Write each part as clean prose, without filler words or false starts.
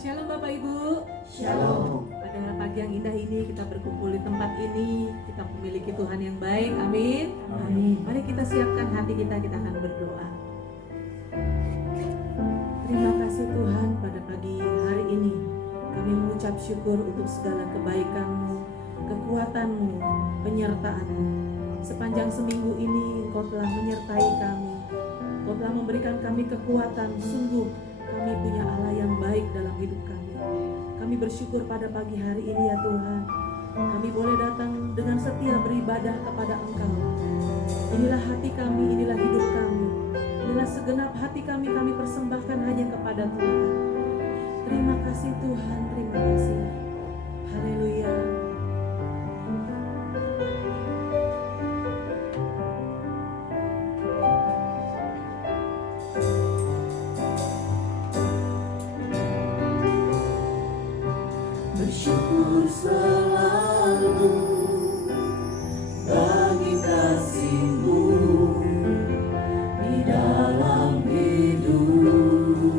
Shalom Bapak Ibu. Shalom. Pada pagi yang indah ini kita berkumpul di tempat ini. Kita memiliki Tuhan yang baik. Amin. Amin. Mari kita siapkan hati kita akan berdoa. Terima kasih Tuhan, pada pagi hari ini kami mengucap syukur untuk segala kebaikan-Mu, kekuatan-Mu, penyertaan-Mu. Sepanjang seminggu ini Engkau telah menyertai kami. Engkau telah memberikan kami kekuatan. Sungguh kami punya Allah yang baik dalam hidup kami. Kami bersyukur pada pagi hari ini ya Tuhan. Kami boleh datang dengan setia beribadah kepada Engkau. Inilah hati kami, inilah hidup kami. Inilah segenap hati kami persembahkan hanya kepada Tuhan. Terima kasih Tuhan, terima kasih. Haleluya. Bersyukur selalu bagi kasih-Mu di dalam hidupku,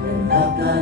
dan akan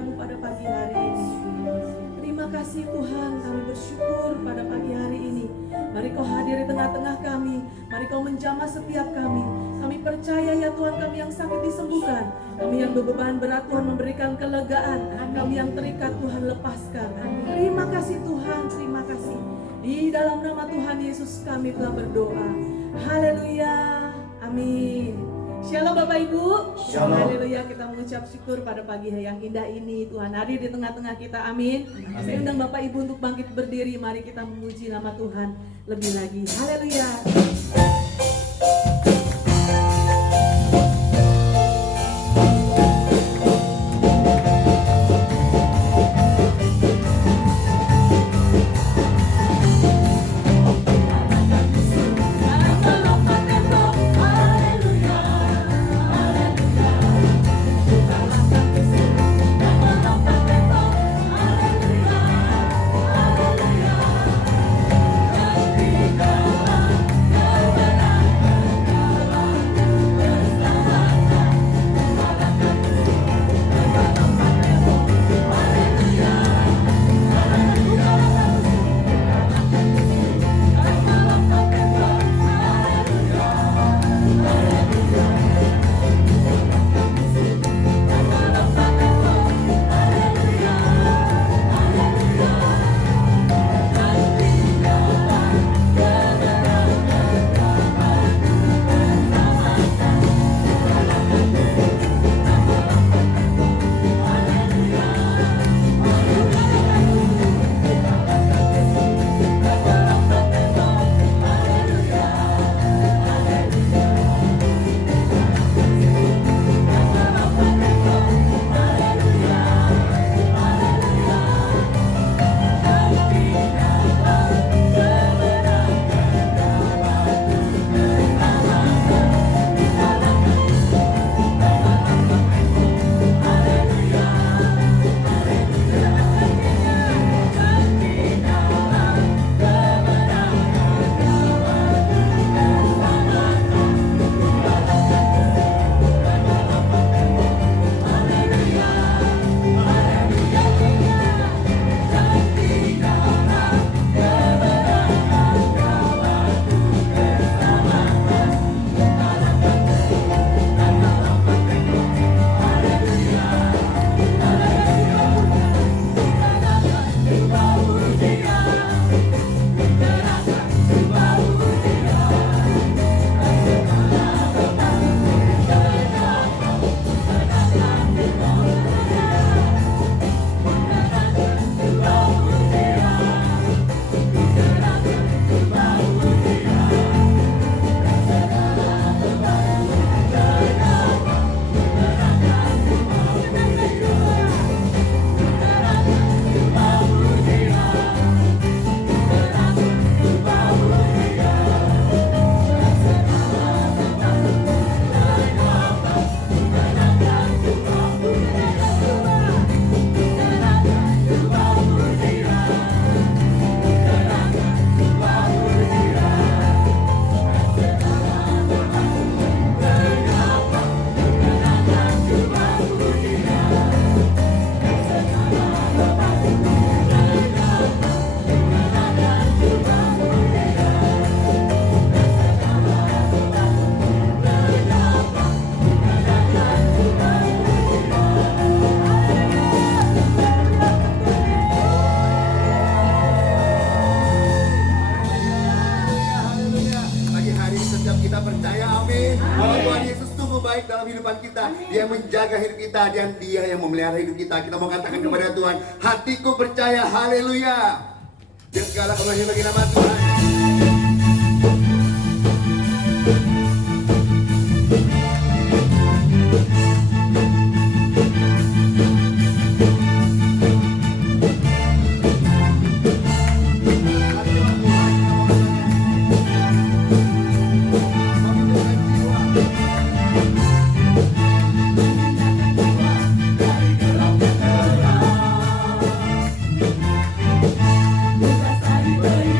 kehadiran-Mu pada pagi hari ini. Terima kasih Tuhan, kami bersyukur pada pagi hari ini. Mari Kau hadir di tengah-tengah kami. Mari Kau menjamah setiap kami. Kami percaya ya Tuhan, kami yang sakit disembuhkan. Kami yang beban berat Tuhan memberikan kelegaan. Kami yang terikat Tuhan lepaskan. Terima kasih Tuhan, terima kasih. Di dalam nama Tuhan Yesus kami telah berdoa. Haleluya. Amin. Shalom Bapak Ibu. Shalom. Haleluya, kita mengucap syukur pada pagi yang indah ini. Tuhan hadir di tengah-tengah kita. Amin. Saya undang Bapak Ibu untuk bangkit berdiri. Mari kita memuji nama Tuhan lebih lagi. Haleluya. Dia menjaga hidup kita dan Dia yang memelihara hidup kita. Kita mau katakan kepada Tuhan, hatiku percaya, haleluya. Dan segala kemuliaan bagi nama Tuhan. Bukan tadi beri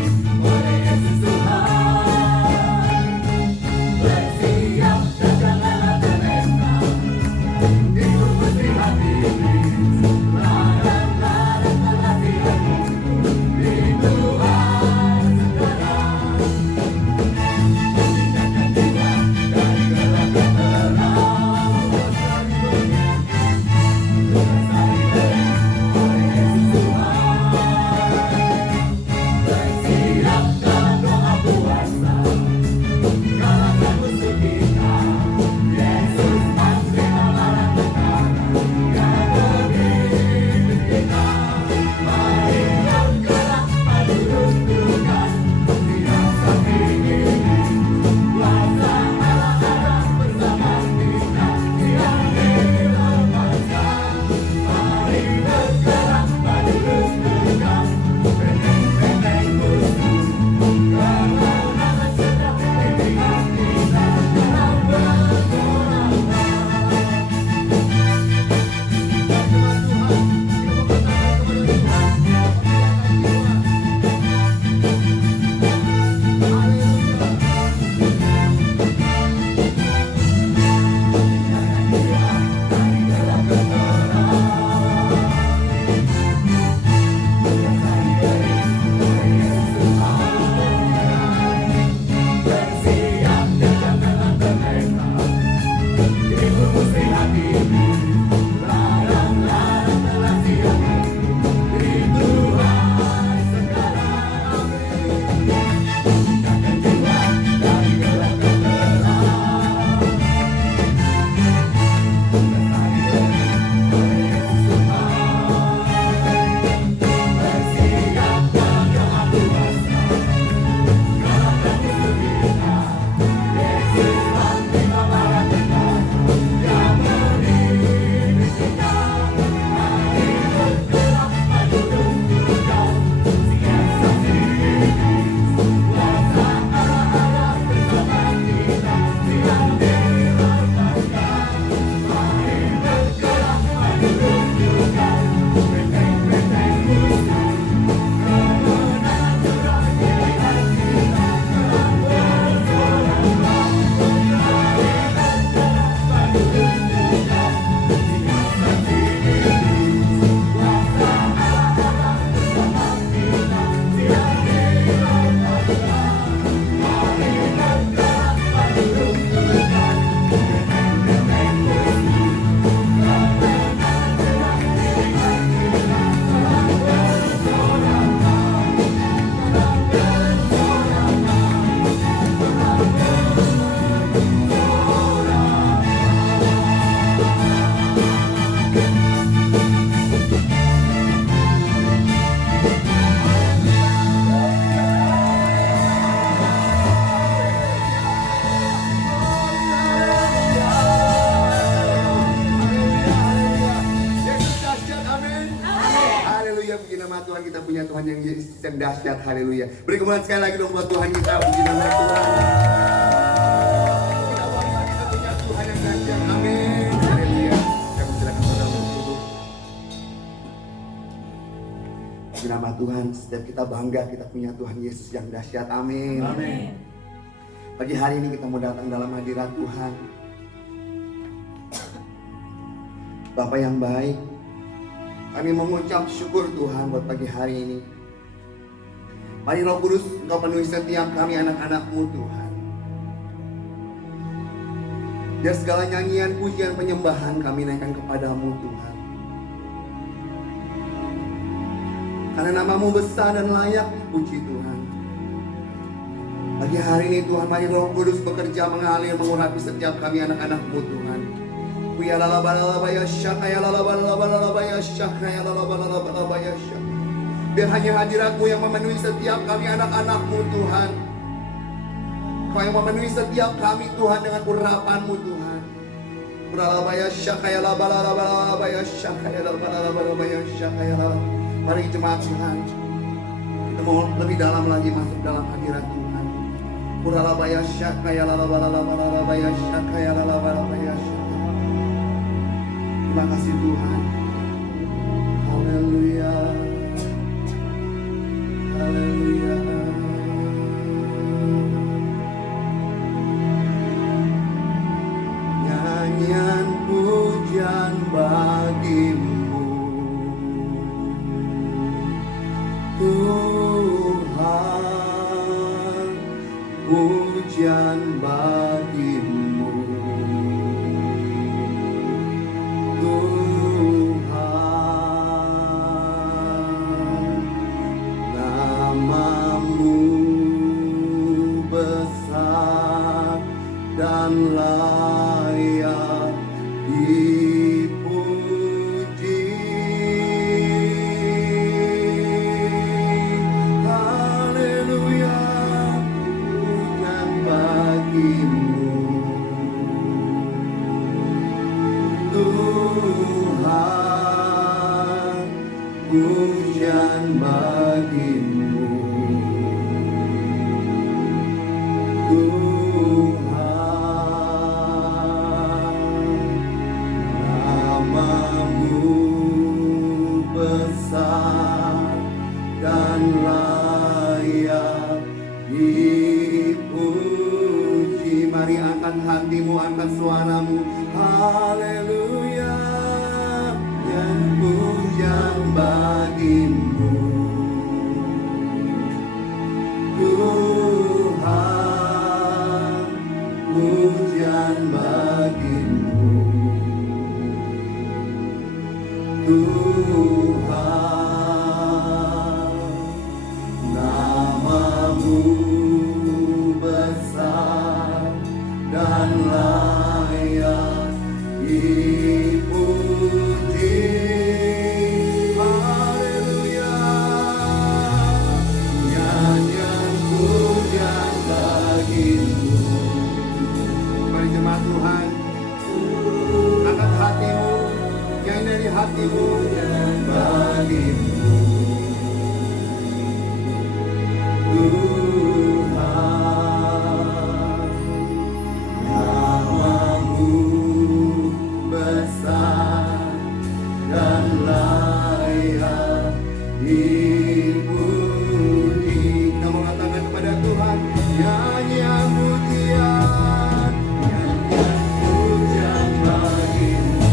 Tuhan, kita punya Tuhan yang dahsyat. Haleluya. Beri kemuliaan sekali lagi dong buat Tuhan kita. Puji nama Tuhan. Kita bangga kita punya Tuhan yang dahsyat. Amin. Haleluya. Kami silakan saudara duduk. Puji nama Tuhan. Setiap kita bangga kita punya Tuhan Yesus yang dahsyat. Amin. Amin. Pagi hari ini kita mau datang dalam hadirat Tuhan. Bapa yang baik, kami mengucap syukur Tuhan buat pagi hari ini. Mari Roh Kudus, Engkau penuhi setiap kami anak-anak-Mu Tuhan. Biar segala nyanyian, pujian, penyembahan kami naikkan kepadamu Tuhan. Karena nama-Mu besar dan layak dipuji Tuhan. Pagi hari ini Tuhan, mari Roh Kudus bekerja mengalir, mengurapi setiap kami anak-anak-Mu Tuhan. Biar hanya hadirat-Mu yang memenuhi setiap kami anak-anak-Mu Tuhan. Kau yang memenuhi setiap kami Tuhan dengan urapan-Mu Tuhan. Mari jemaat Tuhan, kita mau lebih dalam lagi masuk dalam hadirat Tuhan. Terima kasih Tuhan. Haleluya. Haleluya. Nyanyian pujian bagimu Tuhan, pujian bagimu Tuhan, nama-Mu besar dan layak dipuji. Haleluya, pujian bagimu Tuhan, pujian bagimu nama-Mu besar dan layak dipuji. Mari angkat hatimu, angkat suaramu. Haleluya, yang pujian bagimu Tuhan, pujian bagimu Tuhan, namamu besar dan layak dipuji. Haleluya, nyanyian pujian bagimu. Mari jemaat Tuhan, angkat hatimu, nyanyi dari hatimu bagimu. Tuhan, namamu besar dan layak dipuji. Kita mau katakan kepada Tuhan, nyanyian pujian, nyanyian pujian bagimu.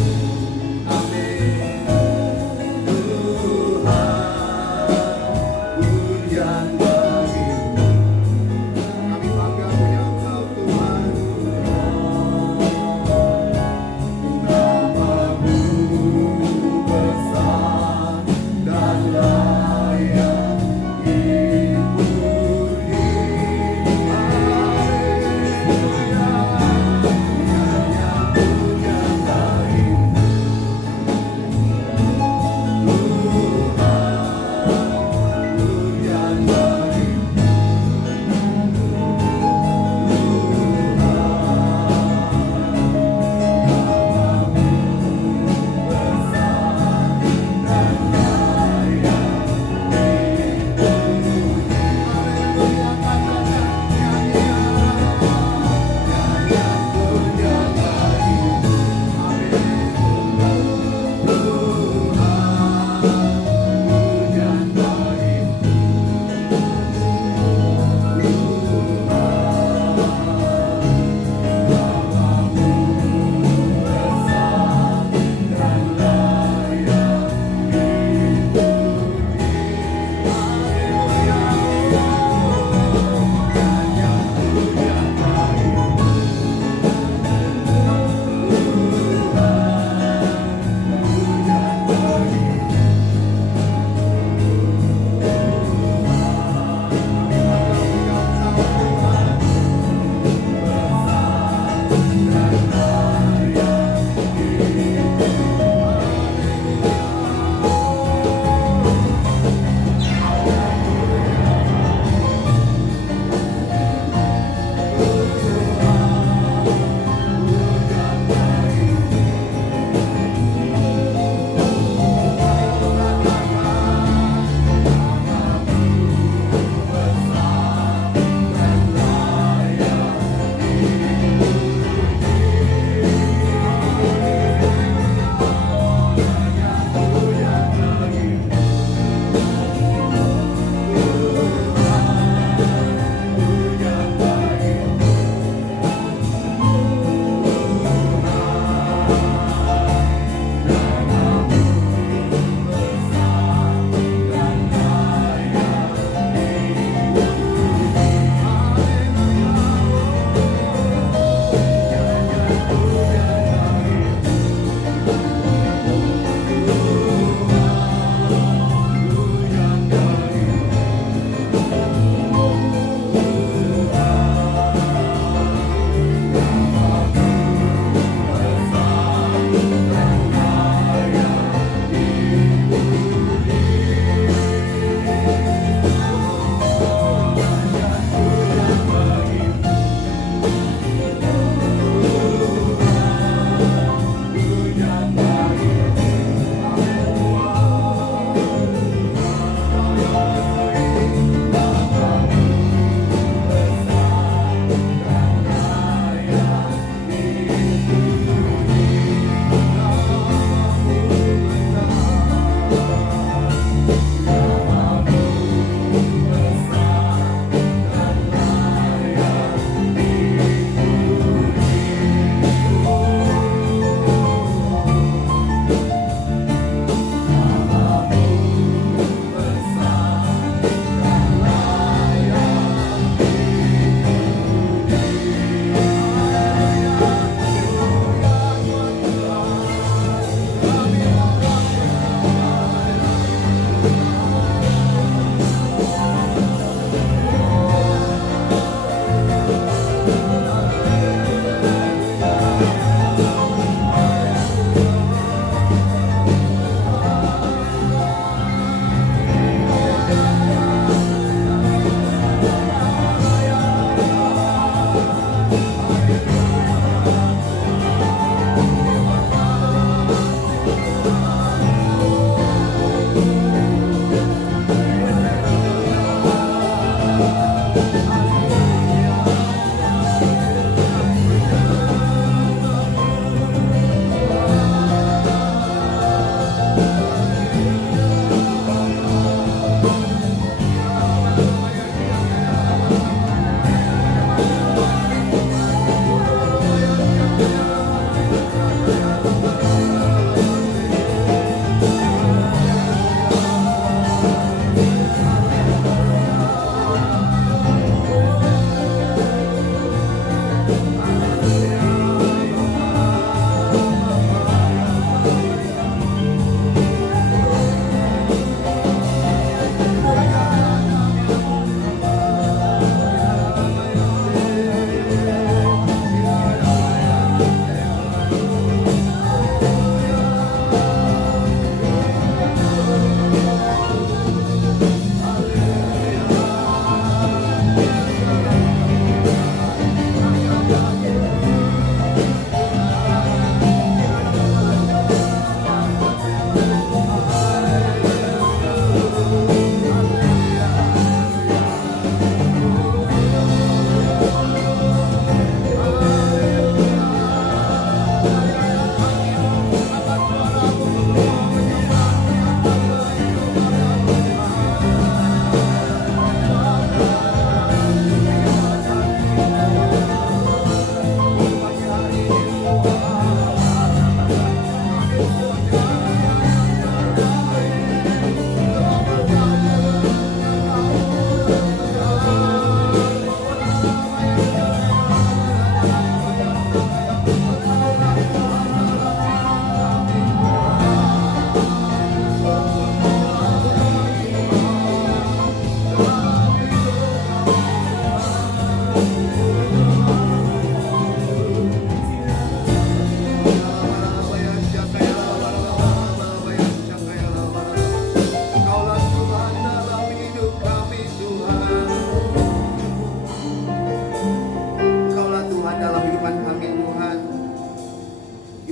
Amin.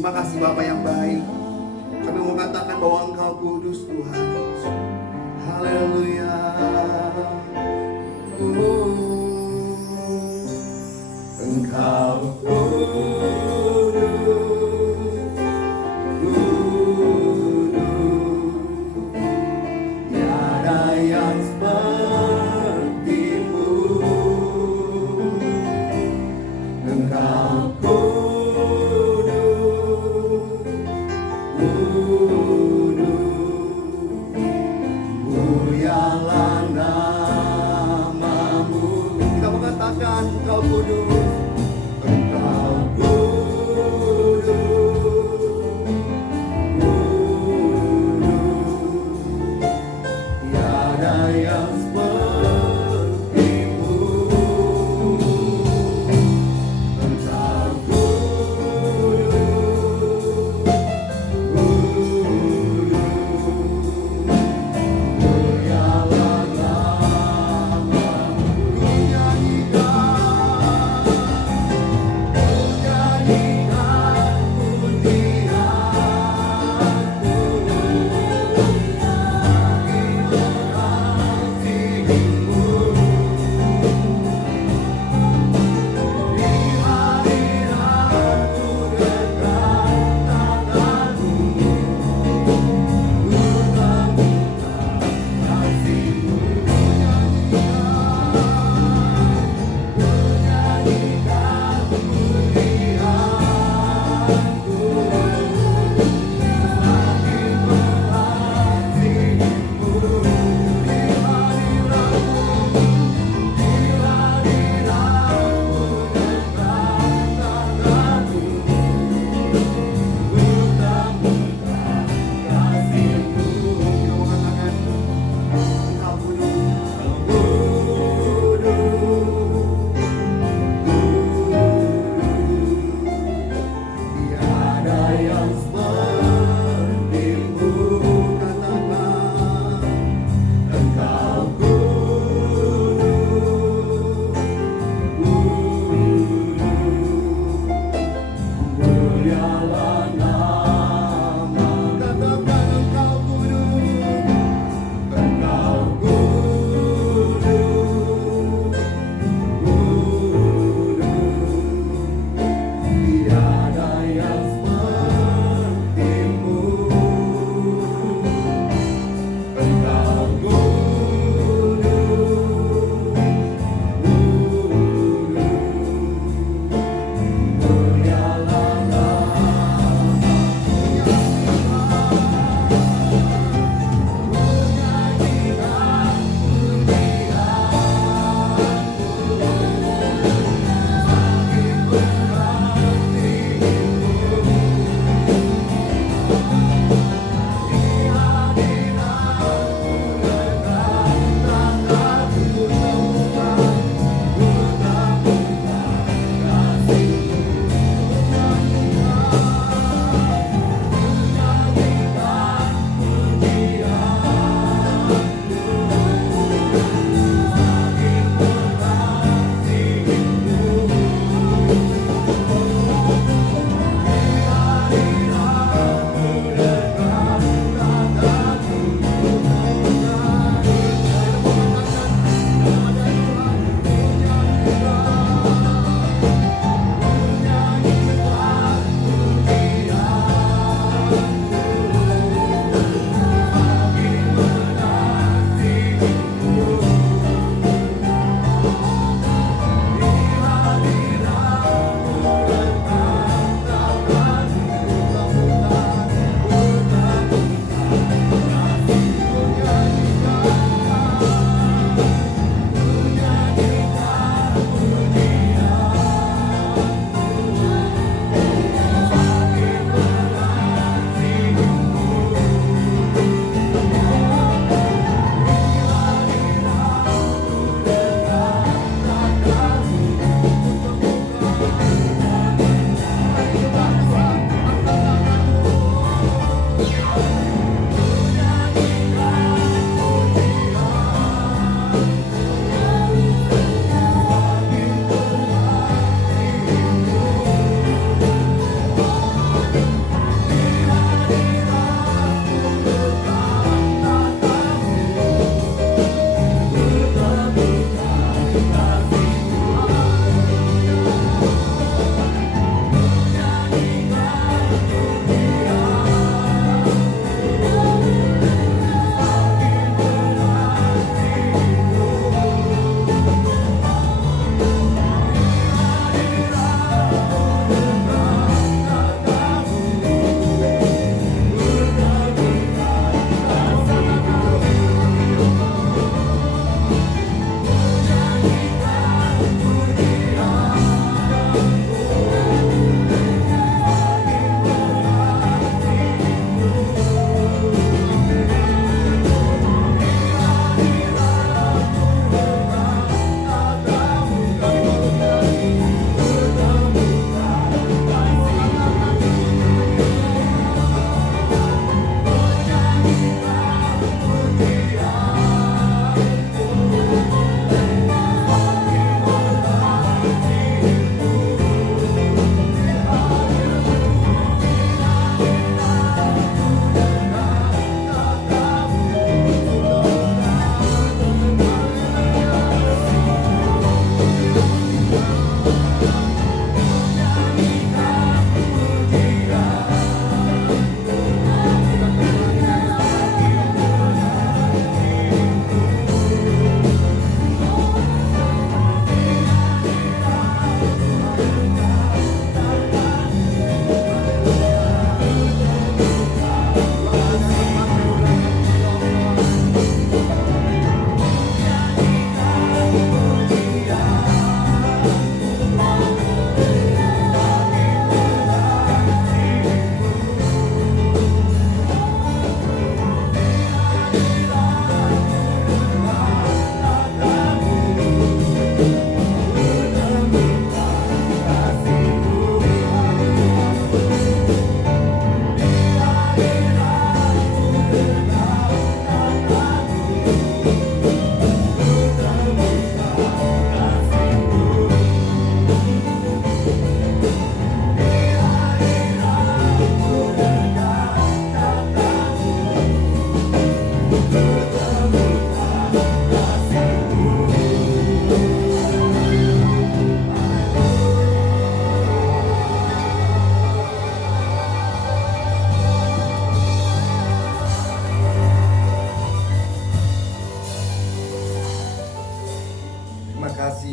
Terima kasih Bapa yang baik. Kami mau katakan bahwa Engkau kudus Tuhan. Haleluya. Engkau kudus, tiada yang sepertimu. Engkau kudus, mulialah namamu. Kita mengatakan Engkau kudus, Engkau kudus.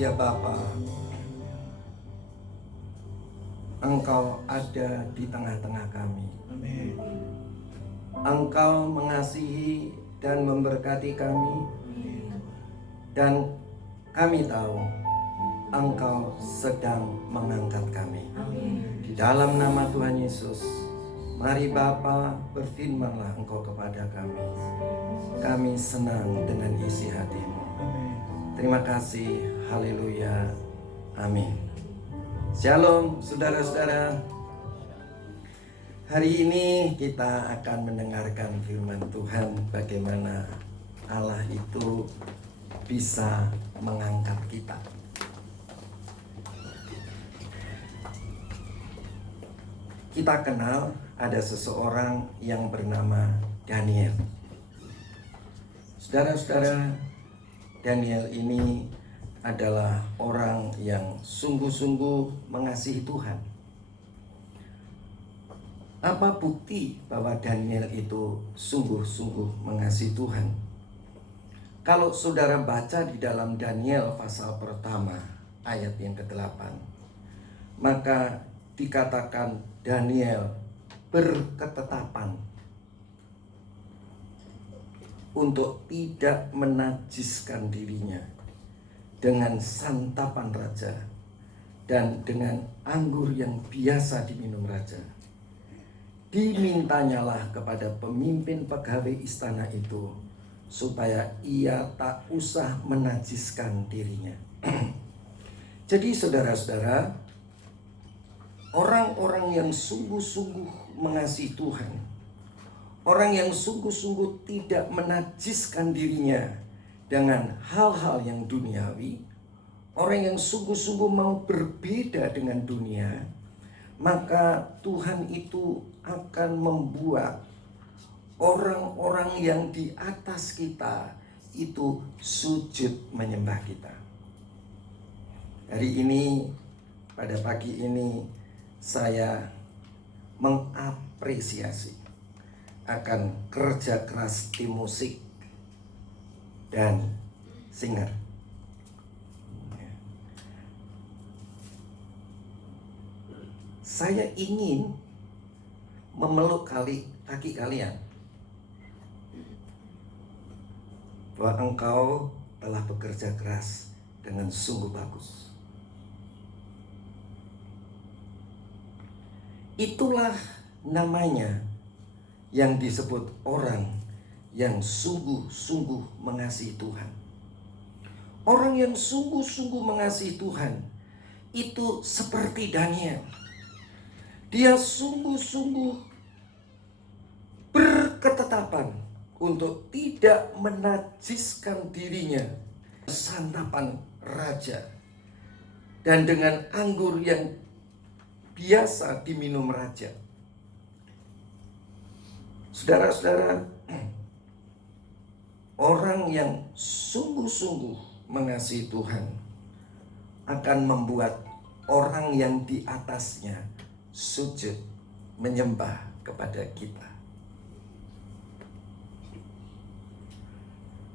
ya Bapa, Engkau ada di tengah-tengah kami. Amin. Engkau mengasihi dan memberkati kami, dan kami tahu Engkau sedang mengangkat kami. Di dalam nama Tuhan Yesus, mari Bapa, berfirmanlah Engkau kepada kami. Kami senang dengan isi hati-Mu. Terima kasih, haleluya, amin. Shalom saudara-saudara. Hari ini kita akan mendengarkan firman Tuhan, bagaimana Allah itu bisa mengangkat kita. Kita kenal ada seseorang yang bernama Daniel. Saudara-saudara, Daniel ini adalah orang yang sungguh-sungguh mengasihi Tuhan. Apa bukti bahwa Daniel itu sungguh-sungguh mengasihi Tuhan? Kalau saudara baca di dalam Daniel pasal pertama ayat yang ke-8, maka dikatakan Daniel berketetapan untuk tidak menajiskan dirinya dengan santapan raja dan dengan anggur yang biasa diminum raja. Dimintanyalah kepada pemimpin pegawai istana itu supaya ia tak usah menajiskan dirinya. Jadi saudara-saudara, orang-orang yang sungguh-sungguh mengasihi Tuhan, orang yang sungguh-sungguh tidak menajiskan dirinya dengan hal-hal yang duniawi, orang yang sungguh-sungguh mau berbeda dengan dunia, maka Tuhan itu akan membuat orang-orang yang di atas kita itu sujud menyembah kita. Hari ini, pada pagi ini, saya mengapresiasi akan kerja keras tim musik dan singer. Saya ingin memeluk kaki kalian bahwa engkau telah bekerja keras dengan sungguh bagus. Itulah namanya yang disebut orang yang sungguh-sungguh mengasihi Tuhan. Orang yang sungguh-sungguh mengasihi Tuhan itu seperti Daniel. Dia sungguh-sungguh berketetapan untuk tidak menajiskan dirinya santapan raja dan dengan anggur yang biasa diminum raja. Saudara-saudara, orang yang sungguh-sungguh mengasihi Tuhan akan membuat orang yang di atasnya sujud menyembah kepada kita.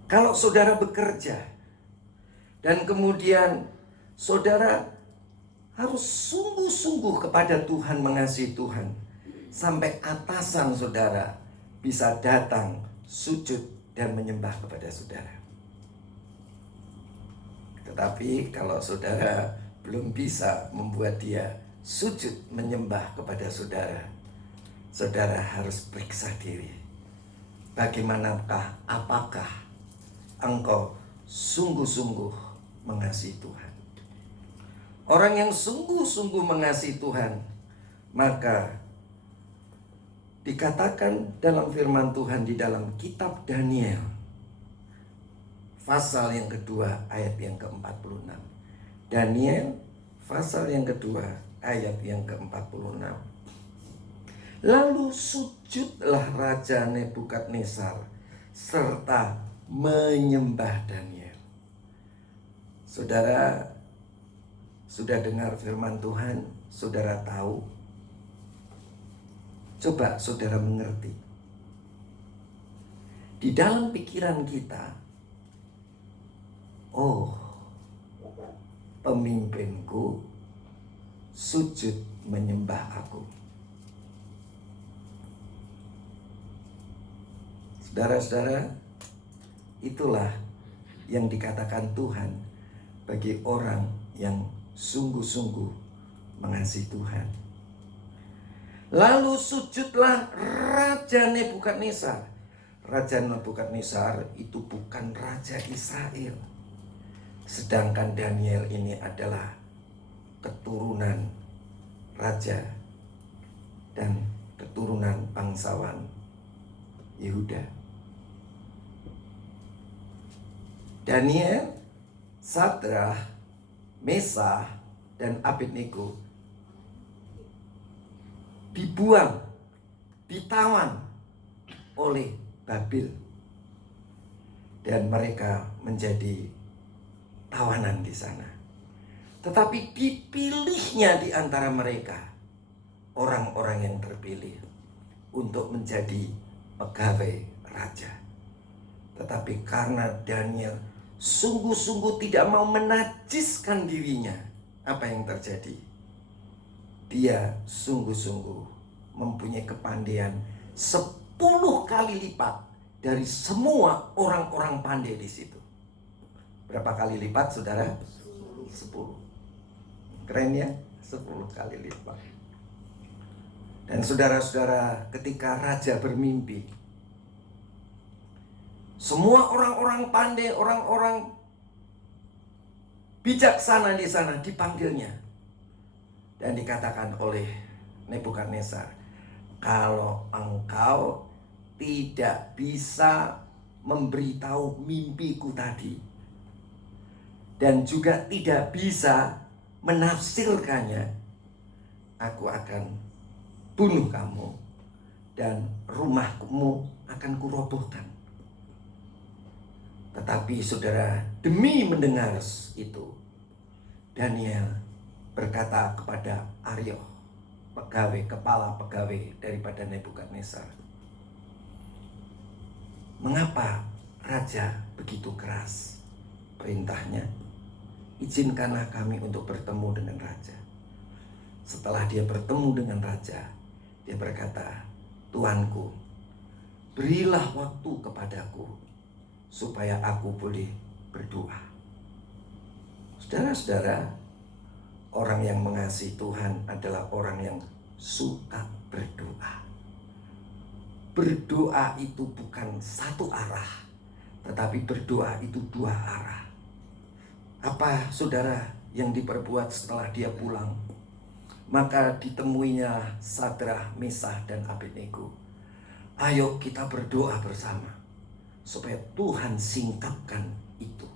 Kalau saudara bekerja dan kemudian saudara harus sungguh-sungguh kepada Tuhan, mengasihi Tuhan, sampai atasan saudara bisa datang sujud dan menyembah kepada saudara. Tetapi kalau saudara belum bisa membuat dia sujud menyembah kepada saudara, saudara harus periksa diri. Bagaimanakah, apakah engkau sungguh-sungguh mengasihi Tuhan? Orang yang sungguh-sungguh mengasihi Tuhan, maka dikatakan dalam firman Tuhan di dalam kitab Daniel pasal yang kedua ayat yang ke-46. Daniel pasal yang kedua ayat yang ke-46. Lalu sujudlah Raja Nebukadnezar serta menyembah Daniel. Saudara sudah dengar firman Tuhan, saudara tahu. Coba saudara mengerti. Di dalam pikiran kita, oh, pemimpinku sujud menyembah aku. Saudara-saudara, itulah yang dikatakan Tuhan bagi orang yang sungguh-sungguh mengasihi Tuhan. Lalu sujudlah Raja Nebukadnezar. Raja Nebukadnezar itu bukan Raja Israel. Sedangkan Daniel ini adalah keturunan raja dan keturunan bangsawan Yehuda. Daniel, Sadrah, Mesah, dan Abednego dibuang, ditawan oleh Babil, dan mereka menjadi tawanan di sana. Tetapi dipilihnya di antara mereka orang-orang yang terpilih untuk menjadi pegawai raja. Tetapi karena Daniel sungguh-sungguh tidak mau menajiskan dirinya, apa yang terjadi? Dia sungguh-sungguh mempunyai kepandaian 10 kali lipat dari semua orang-orang pandai di situ. Berapa kali lipat, saudara? 10. Keren ya? 10 kali lipat. Dan saudara-saudara, ketika raja bermimpi, semua orang-orang pandai, orang-orang bijaksana di sana dipanggilnya. Dan dikatakan oleh Nebukadnezar, kalau engkau tidak bisa memberitahu mimpiku tadi, dan juga tidak bisa menafsirkannya, aku akan bunuh kamu dan rumahmu akan kurobohkan. Tetapi saudara, demi mendengar itu, Daniel berkata kepada Arioch, kepala pegawai daripada Nebukadnezar, mengapa raja begitu keras perintahnya? Izinkanlah kami untuk bertemu dengan raja. Setelah dia bertemu dengan raja, dia berkata, Tuanku, berilah waktu kepadaku supaya aku boleh berdoa. Saudara-saudara, orang yang mengasihi Tuhan adalah orang yang suka berdoa. Berdoa itu bukan satu arah, tetapi berdoa itu 2 arah. Apa saudara yang diperbuat setelah dia pulang? Maka ditemuinya Sadrah, Mesah, dan Abednego. Ayo kita berdoa bersama supaya Tuhan singkapkan itu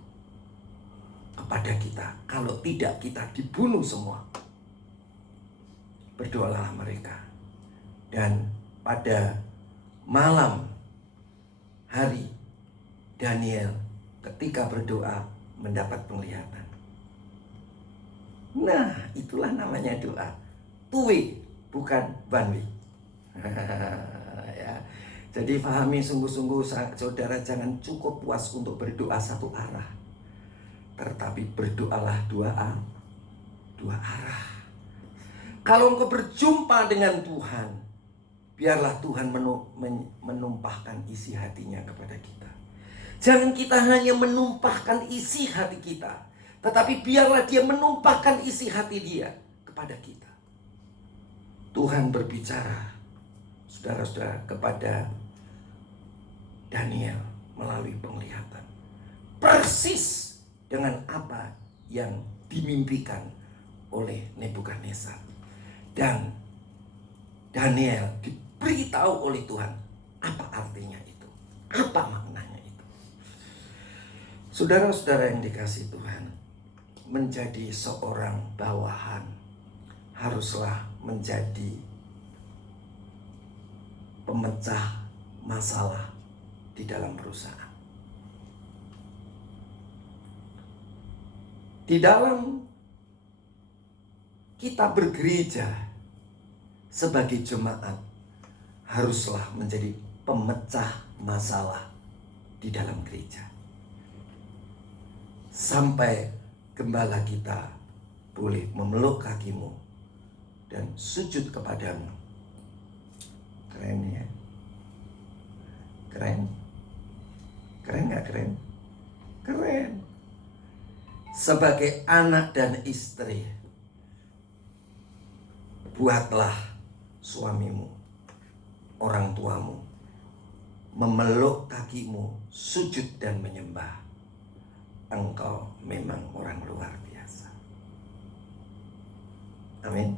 kepada kita. Kalau tidak, kita dibunuh semua. Berdoalah mereka. Dan pada malam hari, Daniel ketika berdoa mendapat penglihatan. Nah, itulah namanya doa. Tuwe, bukan banwi. Ya. Jadi pahami sungguh-sungguh, saudara, jangan cukup puas untuk berdoa satu arah, tetapi berdoalah 2 arah. Kalau engkau berjumpa dengan Tuhan, biarlah Tuhan menumpahkan isi hatinya kepada kita. Jangan kita hanya menumpahkan isi hati kita, tetapi biarlah dia menumpahkan isi hati dia kepada kita. Tuhan berbicara, saudara-saudara, kepada Daniel melalui penglihatan. Persis dengan apa yang dimimpikan oleh Nebukadnezar. Dan Daniel diberitahu oleh Tuhan apa artinya itu, apa maknanya itu. Saudara-saudara yang dikasihi Tuhan, menjadi seorang bawahan haruslah menjadi pemecah masalah di dalam perusahaan. Di dalam kita bergereja sebagai jemaat haruslah menjadi pemecah masalah di dalam gereja. Sampai gembala kita boleh memeluk kakimu dan sujud kepadamu. Keren ya? Keren? Keren gak keren? Keren. Sebagai anak dan istri, buatlah suamimu, orang tuamu, memeluk kakimu, sujud dan menyembah. Engkau memang orang luar biasa. Amin.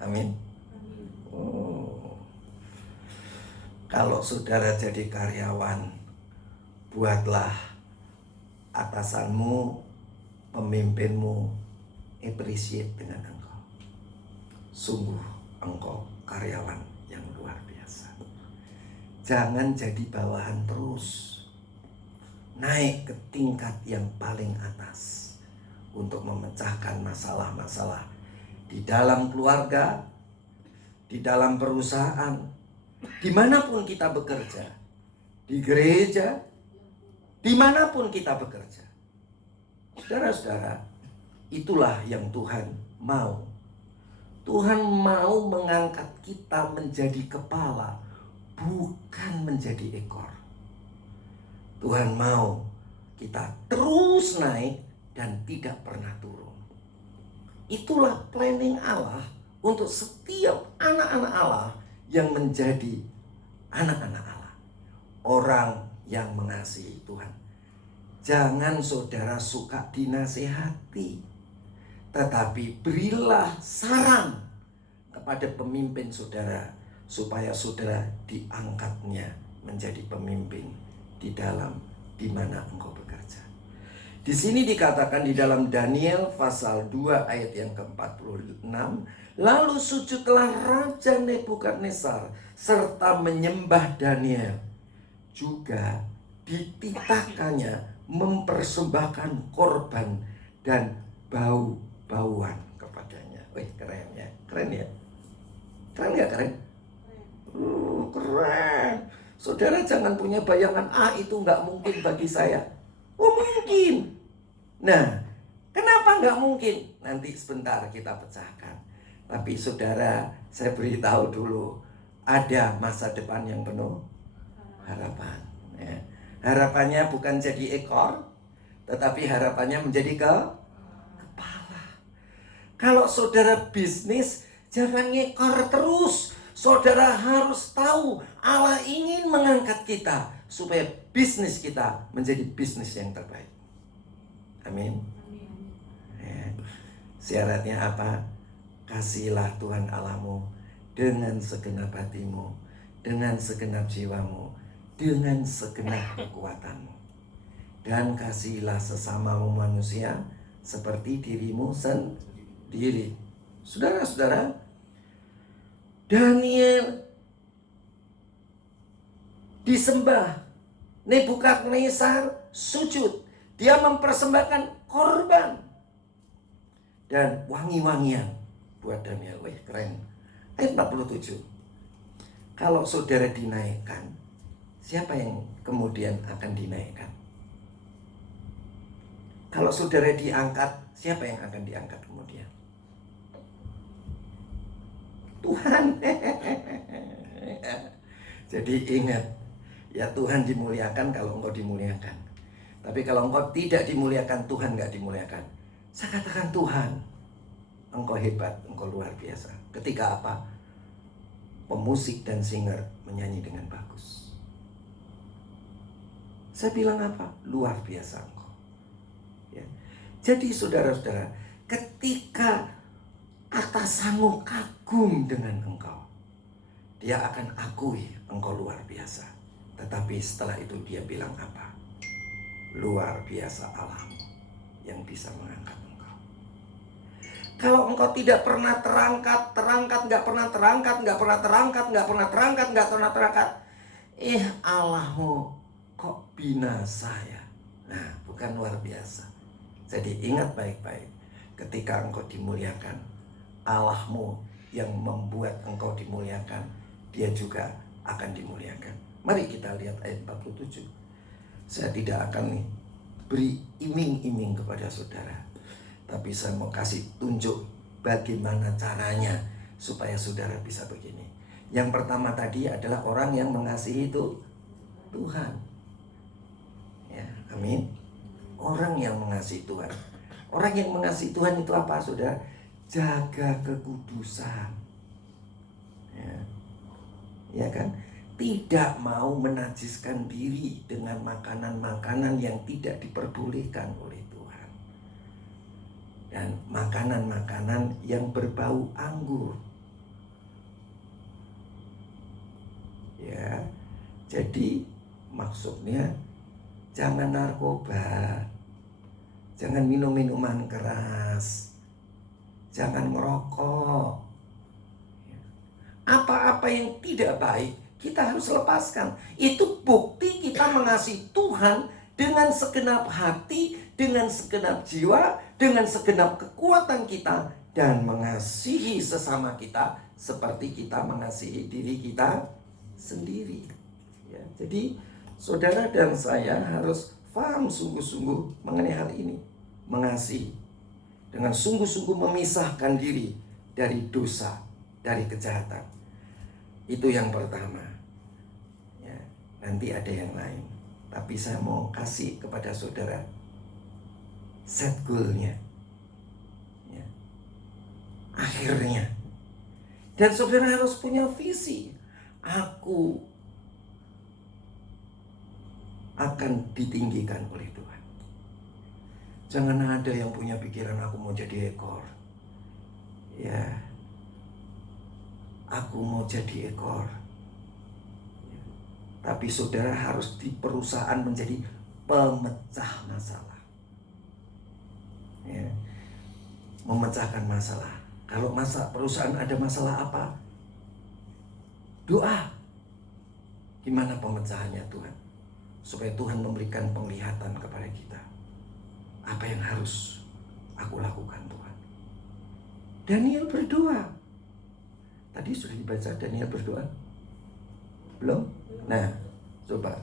Amin. Oh. Kalau saudara jadi karyawan, buatlah atasanmu, pemimpinmu appreciate dengan engkau. Sungguh engkau karyawan yang luar biasa. Jangan jadi bawahan terus. Naik ke tingkat yang paling atas untuk memecahkan masalah-masalah di dalam keluarga, di dalam perusahaan, dimanapun kita bekerja, di gereja, dimanapun kita bekerja. Saudara-saudara, itulah yang Tuhan mau. Tuhan mau mengangkat kita menjadi kepala, bukan menjadi ekor. Tuhan mau kita terus naik dan tidak pernah turun. Itulah planning Allah untuk setiap anak-anak Allah yang menjadi anak-anak Allah. Orang yang mengasihi Tuhan. Jangan saudara suka dinasehati, tetapi berilah saran kepada pemimpin saudara supaya saudara diangkatnya menjadi pemimpin di mana engkau bekerja. Di sini dikatakan di dalam Daniel pasal 2 ayat yang ke-46, lalu sujudlah Raja Nebukadnezar serta menyembah Daniel. Juga dititahkannya mempersembahkan korban dan bau-bauan kepadanya. Wih, keren ya. Keren ya? Keren gak keren? Keren. Saudara jangan punya bayangan, itu gak mungkin bagi saya. Oh mungkin. Nah, kenapa gak mungkin? Nanti sebentar kita pecahkan. Tapi saudara, saya beritahu dulu, ada masa depan yang penuh harapan. Ya. Harapannya bukan jadi ekor, tetapi harapannya menjadi kepala. Kalau saudara bisnis, jangan ngekor terus. Saudara harus tahu Allah ingin mengangkat kita supaya bisnis kita menjadi bisnis yang terbaik. Amin. Ya. Syaratnya apa? Kasihilah Tuhan Allahmu dengan segenap hatimu, dengan segenap jiwamu, dengan segenap kekuatanmu. Dan kasihilah sesamamu manusia seperti dirimu sendiri. Saudara-saudara, Daniel disembah, Nebukadnezar sujud. Dia mempersembahkan korban dan wangi-wangian buat Daniel. Wih, keren. Ayat 47. Kalau saudara dinaikkan, siapa yang kemudian akan dinaikkan? Kalau saudara diangkat, siapa yang akan diangkat kemudian? Tuhan. Jadi ingat, ya Tuhan dimuliakan kalau engkau dimuliakan. Tapi kalau engkau tidak dimuliakan, Tuhan gak dimuliakan. Saya katakan Tuhan, engkau hebat, engkau luar biasa. Ketika apa? Pemusik dan singer menyanyi dengan bagus. Saya bilang apa? Luar biasa engkau. Ya. Jadi saudara-saudara, ketika atasanmu kagum dengan engkau, dia akan akui engkau luar biasa. Tetapi setelah itu dia bilang apa? Luar biasa Allahmu yang bisa mengangkat engkau. Kalau engkau tidak pernah terangkat, gak pernah terangkat, Allahmu kok binasa ya. Nah, bukan luar biasa. Jadi ingat baik-baik, ketika engkau dimuliakan, Allahmu yang membuat engkau dimuliakan, dia juga akan dimuliakan. Mari kita lihat ayat 47. Saya tidak akan beri iming-iming kepada saudara. Tapi saya mau kasih tunjuk bagaimana caranya supaya saudara bisa begini. Yang pertama tadi adalah orang yang mengasihi itu Tuhan. Ya, amin. Orang yang mengasihi Tuhan. Orang yang mengasihi Tuhan itu apa, saudara? Jaga kekudusan. Ya kan? Tidak mau menajiskan diri dengan makanan-makanan yang tidak diperbolehkan oleh Tuhan. Dan makanan-makanan yang berbau anggur. Ya. Jadi maksudnya jangan narkoba, jangan minum minuman keras, jangan merokok. Apa-apa yang tidak baik kita harus lepaskan. Itu bukti kita mengasihi Tuhan dengan segenap hati, dengan segenap jiwa, dengan segenap kekuatan kita, dan mengasihi sesama kita seperti kita mengasihi diri kita sendiri. Ya, jadi saudara dan saya harus paham sungguh-sungguh mengenai hal ini. Mengasihi dengan sungguh-sungguh memisahkan diri dari dosa, dari kejahatan. Itu yang pertama. Ya, nanti ada yang lain. Tapi saya mau kasih kepada saudara set goal-nya. Ya. Akhirnya. Dan saudara harus punya visi. Aku akan ditinggikan oleh Tuhan. Jangan ada yang punya pikiran aku mau jadi ekor. Ya, aku mau jadi ekor. Ya. Tapi saudara harus di perusahaan menjadi pemecah masalah. Ya. Memecahkan masalah. Kalau perusahaan ada masalah apa? Doa. Gimana pemecahannya Tuhan? Supaya Tuhan memberikan penglihatan kepada kita. Apa yang harus aku lakukan Tuhan? Daniel berdoa. Tadi sudah dibaca Daniel berdoa? Belum? Nah, coba.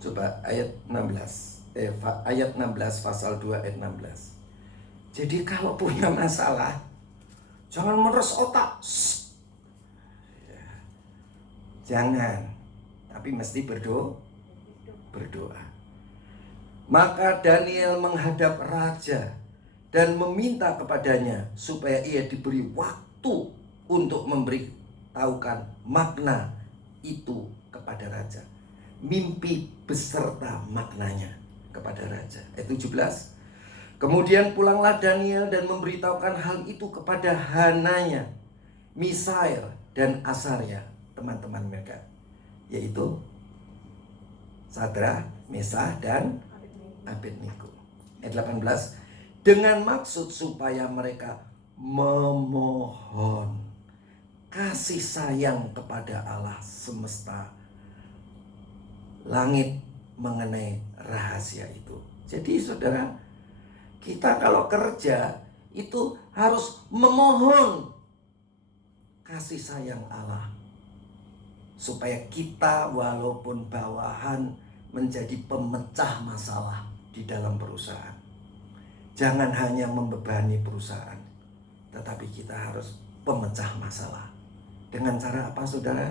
Coba ayat 16. Ayat 16 pasal 2 ayat 16. Jadi kalau punya masalah, jangan meres otak. Ya. Jangan. Tapi mesti berdoa. Maka Daniel menghadap raja dan meminta kepadanya supaya ia diberi waktu untuk memberitahukan makna itu kepada raja. Mimpi beserta maknanya kepada raja. Ayat 17. Kemudian pulanglah Daniel dan memberitahukan hal itu kepada Hananya, Misael dan Asaria, teman-teman mereka, yaitu Sadrak, Mesah dan Abednego. Ayat 18. Dengan maksud supaya mereka memohon kasih sayang kepada Allah semesta langit mengenai rahasia itu. Jadi saudara, kita kalau kerja itu harus memohon kasih sayang Allah supaya kita walaupun bawahan menjadi pemecah masalah di dalam perusahaan. Jangan hanya membebani perusahaan, tetapi kita harus pemecah masalah. Dengan cara apa saudara?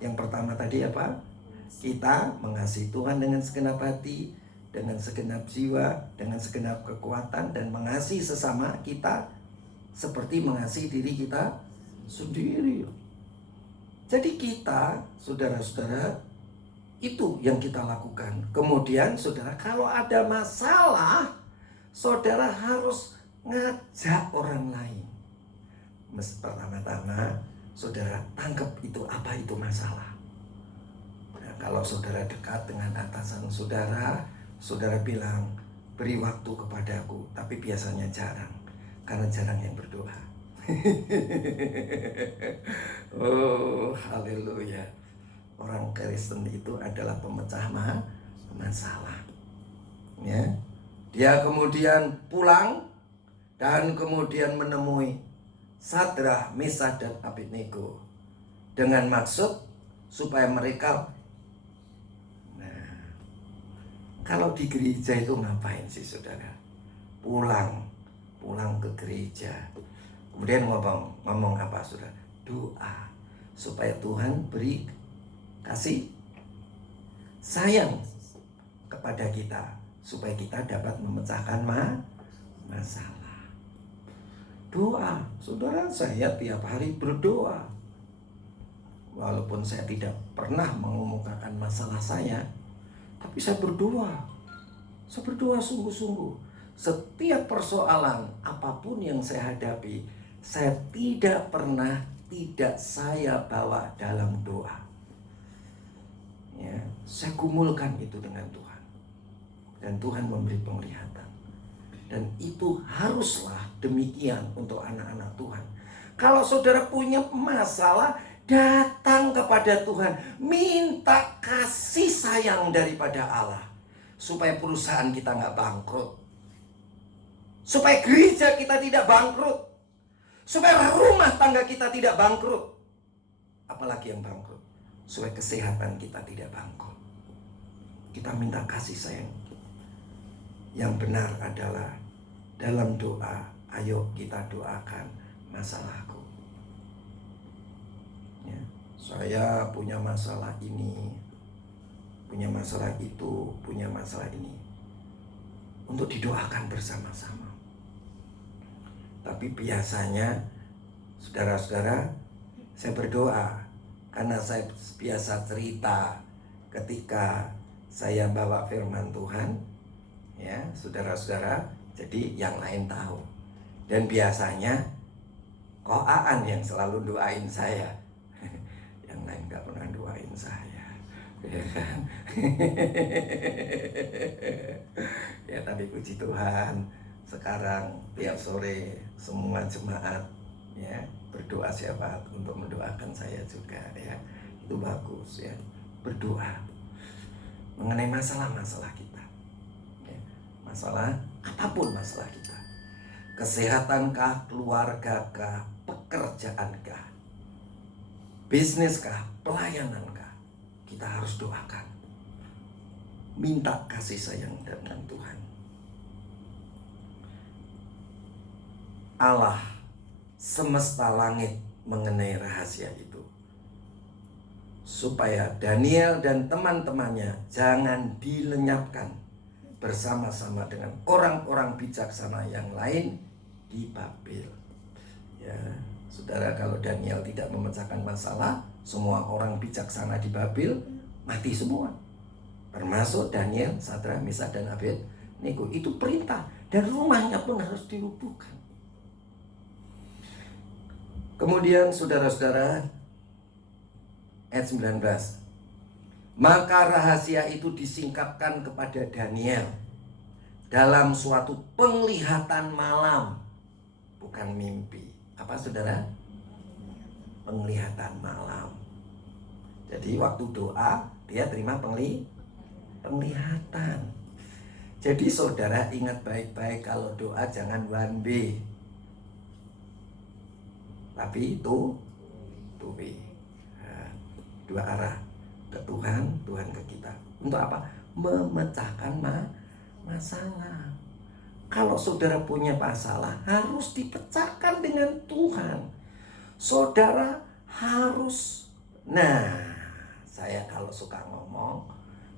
Yang pertama tadi apa? Kita mengasihi Tuhan dengan segenap hati, dengan segenap jiwa, dengan segenap kekuatan, dan mengasihi sesama kita seperti mengasihi diri kita sendiri. Jadi kita, saudara-saudara, itu yang kita lakukan. Kemudian saudara, kalau ada masalah, saudara harus ngajak orang lain. Pertama-tama, saudara tangkap itu apa itu masalah. Kalau saudara dekat dengan atasan saudara, saudara bilang, beri waktu kepadaku. Tapi biasanya jarang, karena jarang yang berdoa. Oh, haleluya. Orang Kristen itu adalah pemecah masalah. Ya. Dia kemudian pulang dan kemudian menemui Sadrah, Mesakh, dan Abednego dengan maksud supaya mereka, nah, kalau di gereja itu ngapain sih saudara? Pulang ke gereja, kemudian ngomong apa saudara? Doa supaya Tuhan beri kasih sayang kepada kita, supaya kita dapat memecahkan masalah. Doa, saudara, saya tiap hari berdoa. Walaupun saya tidak pernah mengemukakan masalah saya, tapi saya berdoa. Saya berdoa sungguh-sungguh. Setiap persoalan apapun yang saya hadapi, saya tidak pernah tidak saya bawa dalam doa. Ya, saya gumulkan itu dengan Tuhan. Dan Tuhan memberi penglihatan. Dan itu haruslah demikian untuk anak-anak Tuhan. Kalau saudara punya masalah, datang kepada Tuhan, minta kasih sayang daripada Allah, supaya perusahaan kita nggak bangkrut, supaya gereja kita tidak bangkrut, supaya rumah tangga kita tidak bangkrut, apalagi yang bangkrut, supaya kesehatan kita tidak bangkrut. Kita minta kasih sayang. Yang benar adalah dalam doa, ayo kita doakan masalahku. Ya, saya punya masalah ini, punya masalah itu, punya masalah ini, untuk didoakan bersama-sama. Tapi biasanya saudara-saudara, saya berdoa karena saya biasa cerita ketika saya bawa firman Tuhan, ya saudara-saudara, jadi yang lain tahu. Dan biasanya kok Aan yang selalu doain saya, yang lain gak pernah doain saya, ya kan? Ya, tapi puji Tuhan, sekarang tiap sore semua jemaat ya berdoa syafaat untuk mendoakan saya juga, ya. Itu bagus, ya. Berdoa mengenai masalah-masalah kita, ya. Masalah apapun masalah kita, kesehatankah, keluargakah, pekerjaankah, bisniskah, pelayanankah, kita harus doakan, minta kasih sayang dengan Tuhan. Allah semesta langit mengenai rahasia itu, supaya Daniel dan teman-temannya jangan dilenyapkan bersama-sama dengan orang-orang bijaksana yang lain di Babel. Ya, saudara, kalau Daniel tidak memecahkan masalah, semua orang bijaksana di Babel mati semua, termasuk Daniel, Sadrah, Mesakh, dan Abednego. Itu perintah, dan rumahnya pun harus dirubuhkan. Kemudian saudara-saudara, ayat 19, maka rahasia itu disingkapkan kepada Daniel dalam suatu penglihatan malam, bukan mimpi. Apa saudara? Penglihatan malam. Jadi waktu doa dia terima penglihatan. Jadi saudara ingat baik-baik, kalau doa jangan one way, tapi two way, dua arah, ke Tuhan, Tuhan ke kita. Untuk apa? Memecahkan masalah. Kalau saudara punya masalah, harus dipecahkan dengan Tuhan. Saudara harus, saya kalau suka ngomong,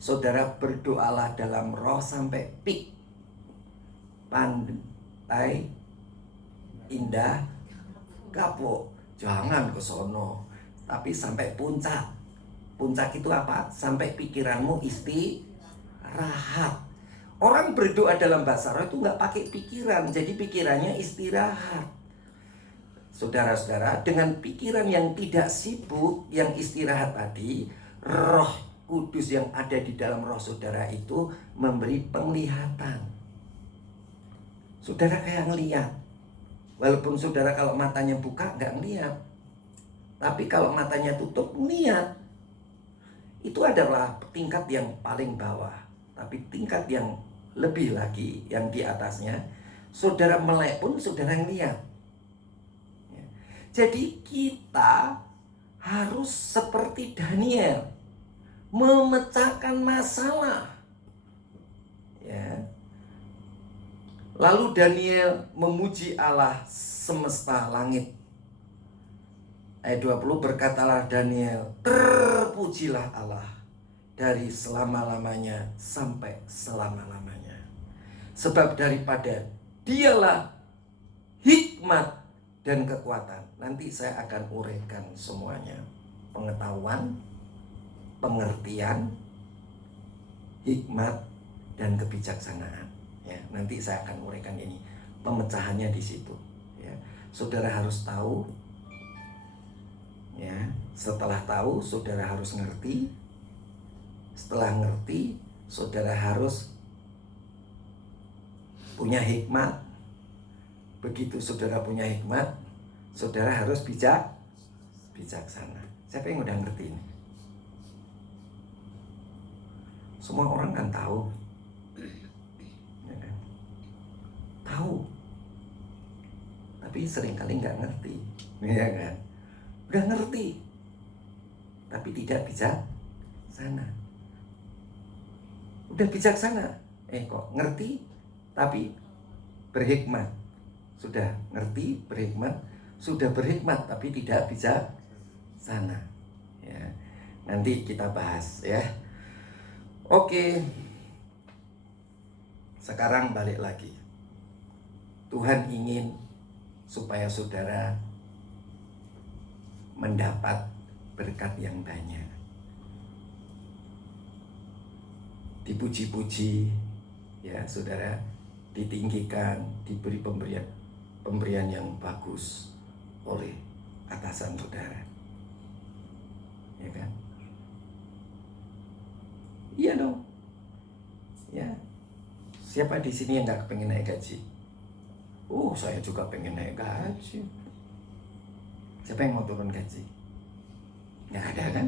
saudara berdoalah dalam roh sampai peak, pantai indah kapok, jangan ke sono, tapi sampai puncak. Puncak itu apa? Sampai pikiranmu istirahat. Orang berdoa dalam bahasa roh itu nggak pakai pikiran, jadi pikirannya istirahat. Saudara-saudara, dengan pikiran yang tidak sibuk, yang istirahat tadi, Roh Kudus yang ada di dalam roh saudara itu memberi penglihatan. Saudara kayak ngeliat. Walaupun saudara kalau matanya buka nggak ngeliat, tapi kalau matanya tutup ngeliat. Itu adalah tingkat yang paling bawah. Tapi tingkat yang lebih lagi yang di atasnya, saudara melek pun saudara ngeliat. Ya. Jadi kita harus seperti Daniel, memecahkan masalah. Ya. Lalu Daniel memuji Allah semesta langit. Ayat 20, berkatalah Daniel, terpujilah Allah dari selama-lamanya sampai selama-lamanya. Sebab daripada dialah hikmat dan kekuatan. Nanti saya akan uraikan semuanya. Pengetahuan, pengertian, hikmat, dan kebijaksanaan. Ya, nanti saya akan uraikan ini. Pemecahannya di situ. Ya, saudara harus tahu. Ya, setelah tahu, saudara harus ngerti. Setelah ngerti, saudara harus punya hikmat. Begitu saudara punya hikmat, saudara harus bijaksana. Siapa yang udah ngerti ini? Semua orang kan tahu. Ya kan? Tahu. Tapi seringkali nggak ngerti. Ya kan? Udah ngerti, tapi tidak bijaksana. Udah bijaksana, kok ngerti, tapi berhikmat. Sudah ngerti, berhikmat, sudah berhikmat, tapi tidak bijaksana. Ya, nanti kita bahas ya. Oke, sekarang balik lagi. Tuhan ingin supaya saudara mendapat berkat yang banyak, dipuji-puji, ya saudara, ditinggikan, diberi pemberian yang bagus oleh atasan saudara, ya kan? Iya dong, ya. Siapa di sini yang nggak pengen naik gaji? Oh, saya juga pengen naik gaji. Siapa yang mau turun gaji? Nggak ada kan?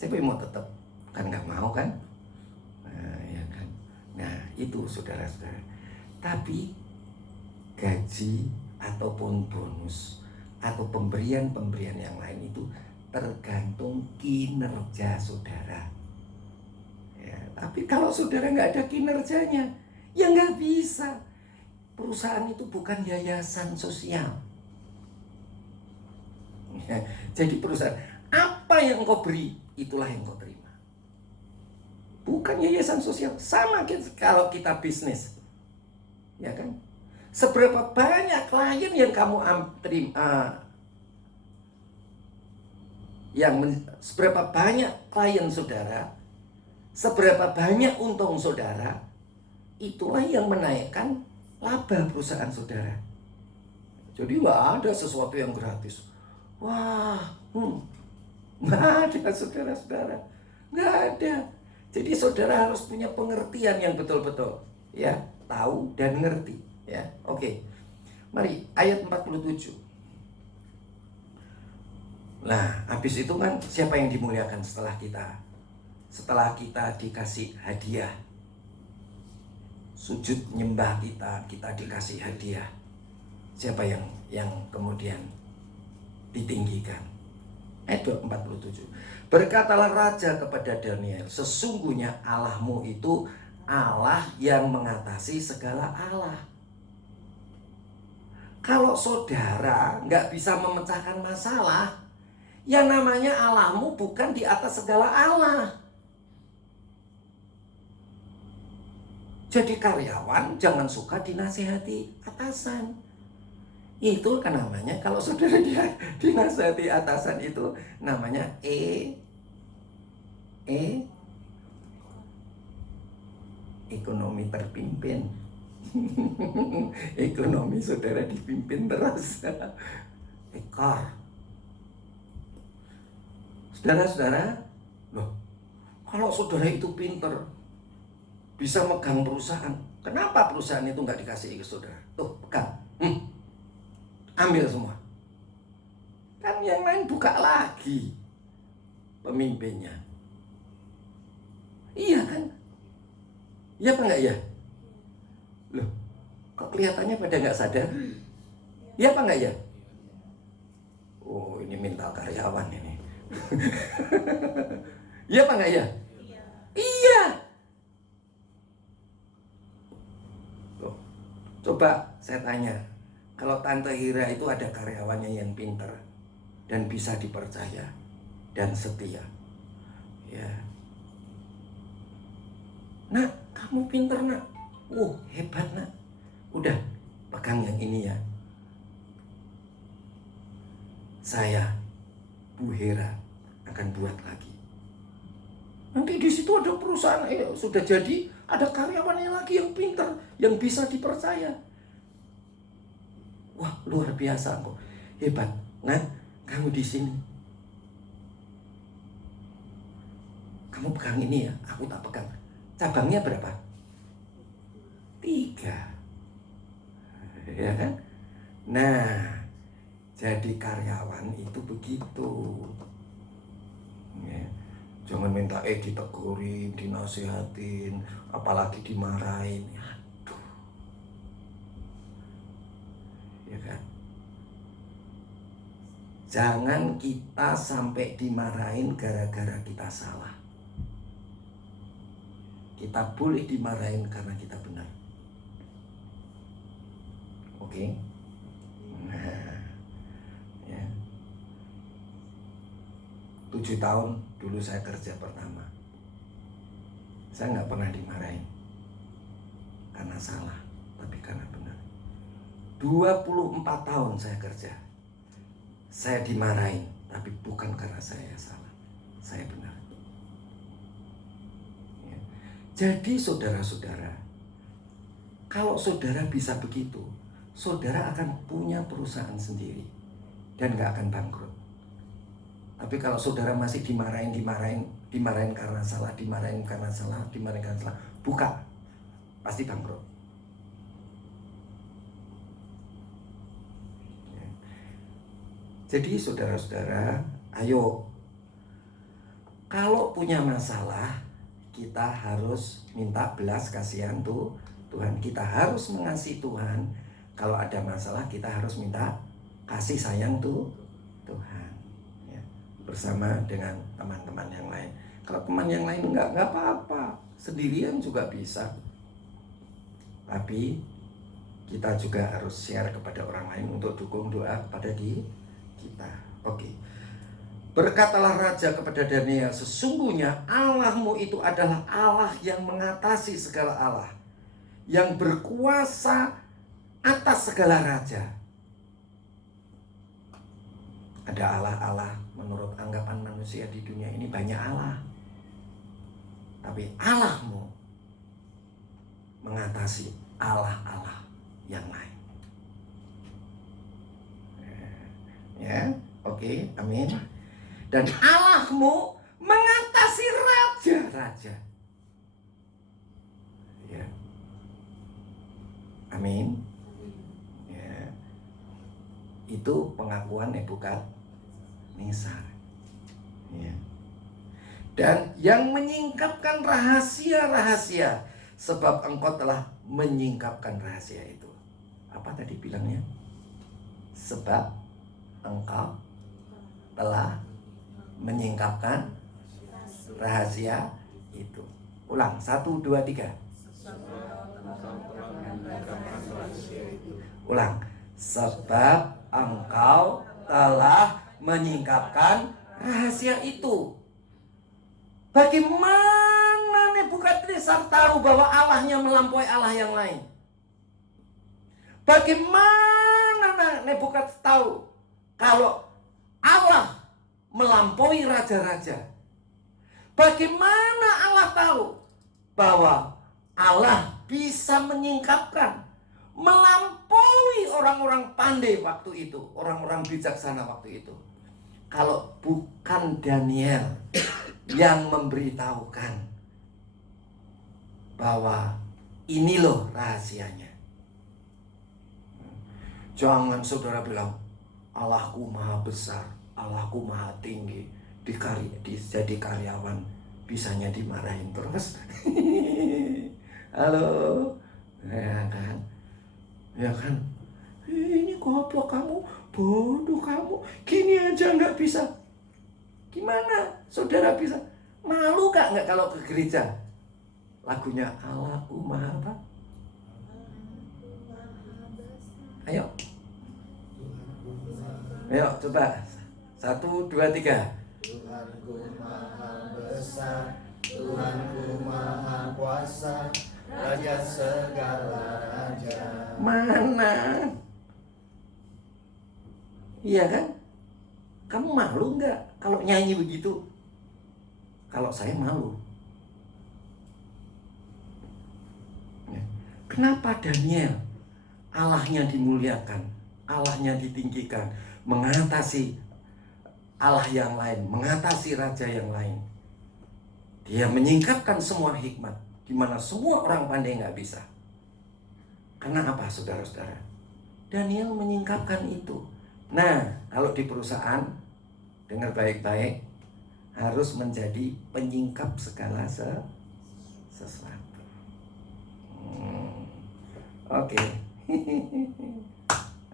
Siapa yang mau tetap? Kan nggak mau kan? Nah, ya kan? Nah, itu saudara-saudara. Tapi gaji ataupun bonus atau pemberian-pemberian yang lain itu tergantung kinerja saudara. Ya, tapi kalau saudara nggak ada kinerjanya, ya nggak bisa. Perusahaan itu bukan yayasan sosial. Ya, jadi perusahaan, apa yang kau beri, itulah yang kau terima. Bukan yayasan sosial. Sama kalau kita bisnis, ya kan? Seberapa banyak klien yang kamu terima, seberapa banyak klien saudara, seberapa banyak untung saudara, itulah yang menaikkan laba perusahaan saudara. Jadi nggak ada sesuatu yang gratis. Wah, nggak ada saudara-saudara, nggak ada. Jadi saudara harus punya pengertian yang betul-betul, ya, tahu dan ngerti, ya. Oke, mari ayat 47. Nah, habis itu kan siapa yang dimuliakan setelah kita? Setelah kita dikasih hadiah, sujud nyembah kita dikasih hadiah. Siapa yang kemudian ditinggikan? Ayat 47. Berkatalah raja kepada Daniel, sesungguhnya Allahmu itu Allah yang mengatasi segala Allah. Kalau saudara nggak bisa memecahkan masalah, ya namanya Allahmu bukan di atas segala Allah. Jadi karyawan jangan suka dinasihati atasan. Itu kan namanya, kalau saudara dinasihati atasan itu namanya ekonomi terpimpin. Ekonomi saudara dipimpin terus. Ekor. Saudara-saudara, loh, kalau saudara itu pinter, bisa megang perusahaan, kenapa perusahaan itu nggak dikasih ke saudara? Tuh, pegang. Ambil semua. Kan yang lain buka lagi pemimpinnya. Iya kan? Iya apa enggak ya? Kok kelihatannya pada nggak sadar? Iya apa nggak ya? Oh, ini minta karyawan ini. Iya apa nggak ya? Iya. Loh, coba saya tanya, kalau Tante Hira itu ada karyawannya yang pinter dan bisa dipercaya dan setia, ya. Nak, kamu pinter nak. Hebat nak. Udah, pegang yang ini ya. Saya, Bu Hera, akan buat lagi. Nanti di situ ada perusahaan, sudah jadi, ada karyawannya lagi yang pinter, yang bisa dipercaya. Wah, luar biasa kok. Hebat. Nah, kamu di sini. Kamu pegang ini ya, aku tak pegang. Cabangnya berapa? 3. Ya kan? Nah, jadi karyawan itu begitu. Ya. Jangan minta ditegurin, dinasihatin, apalagi dimarahin. Aduh. Ya kan? Jangan kita sampai dimarahin gara-gara kita salah. Kita boleh dimarahin karena kita benar. Oke? Nah, ya. 7 tahun dulu saya kerja pertama. Saya nggak pernah dimarahin karena salah, tapi karena benar. 24 tahun saya kerja. Saya dimarahin, tapi bukan karena saya salah. Saya benar. Ya. Jadi saudara-saudara, kalau saudara bisa begitu, saudara akan punya perusahaan sendiri dan nggak akan bangkrut. Tapi kalau saudara masih dimarahin karena salah, dimarahin karena salah, buka, pasti bangkrut. Ya. Jadi saudara-saudara, ayo, kalau punya masalah, kita harus minta belas kasihan tuh Tuhan. Kita harus mengasihi Tuhan. Kalau ada masalah, kita harus minta kasih sayang tuh Tuhan. Bersama dengan teman-teman yang lain. Kalau teman yang lain enggak apa-apa, sendirian juga bisa. Tapi kita juga harus share kepada orang lain untuk dukung doa kepada kita. Oke. Berkatalah raja kepada Daniel, sesungguhnya Allahmu itu adalah Allah yang mengatasi segala Allah, yang berkuasa atas segala raja. Ada Allah-Allah, menurut anggapan manusia di dunia ini banyak Allah. Tapi Allahmu mengatasi Allah-Allah yang lain. Ya, oke, amin. Dan Allahmu mengatasi raja-raja. Ya. Amin. Ya. Itu pengakuan Nebukadnezar. Ya. Dan yang menyingkapkan rahasia-rahasia, sebab engkau telah menyingkapkan rahasia itu. Apa tadi bilangnya? Sebab engkau telah menyingkapkan rahasia itu. Ulang, 1, 2, 3. Ulang. Sebab engkau telah menyingkapkan rahasia itu. Bagaimana Nebukadnezar tahu bahwa Allahnya melampaui Allah yang lain? Bagaimana Nebukadnezar tahu kalau Allah melampaui raja-raja? Bagaimana Allah tahu bahwa Allah bisa menyingkapkan, melampaui orang-orang pandai waktu itu, orang-orang bijaksana waktu itu? Kalau bukan Daniel yang memberitahukan bahwa ini loh rahasianya. Jangan saudara bilang, Allahku maha besar, Allahku maha tinggi, jadi karyawan bisanya dimarahin terus. Halo, ya kan? Ya kan? Ini goblok kamu, bodoh kamu, gini aja nggak bisa. Gimana saudara bisa? Malu gak nggak kalau ke gereja? Lagunya Allahku Maha apa? Ayo. Ayo coba. 1, 2, 3. Tuhanku maha besar, Tuhanku maha kuasa, Raja segala raja. Mana? Iya kan? Kamu malu nggak kalau nyanyi begitu? Kalau saya malu. Ya. Kenapa Daniel Allahnya dimuliakan, Allahnya ditinggikan, mengatasi Allah yang lain, mengatasi raja yang lain? Dia menyingkapkan semua hikmat, di mana semua orang pandai nggak bisa. Karena apa, saudara-saudara? Daniel menyingkapkan itu. Nah, kalau di perusahaan, dengar baik-baik, harus menjadi penyingkap segala sesuatu. Oke.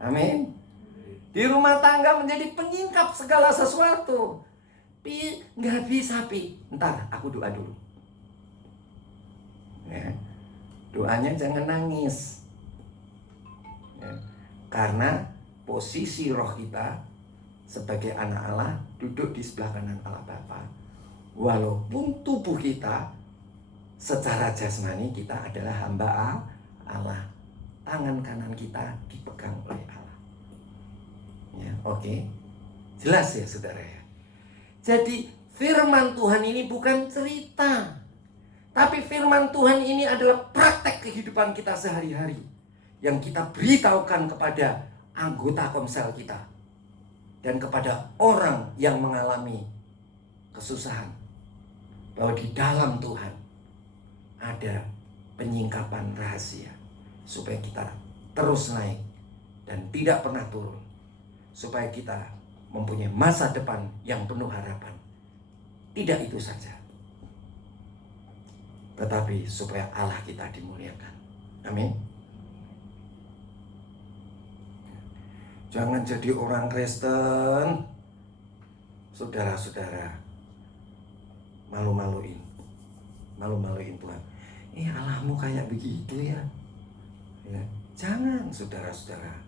Amin. Di rumah tangga menjadi penyingkap segala sesuatu. Pi, nggak bisa Pi. Ntar aku doa dulu. Ya. Doanya jangan nangis. Ya. Karena posisi roh kita sebagai anak Allah duduk di sebelah kanan Allah Bapa. Walaupun tubuh kita secara jasmani kita adalah hamba Allah. Tangan kanan kita dipegang oleh Allah. Ya, oke. Jelas ya saudara ya. Jadi firman Tuhan ini bukan cerita, tapi firman Tuhan ini adalah praktek kehidupan kita sehari-hari yang kita beritahukan kepada anggota komsel kita dan kepada orang yang mengalami kesusahan, bahwa di dalam Tuhan ada penyingkapan rahasia supaya kita terus naik dan tidak pernah turun, supaya kita mempunyai masa depan yang penuh harapan. Tidak itu saja, tetapi supaya Allah kita dimuliakan. Amin. Jangan jadi orang Kristen, saudara-saudara, malu-maluin Tuhan. Allahmu kayak begitu ya. Jangan, saudara-saudara.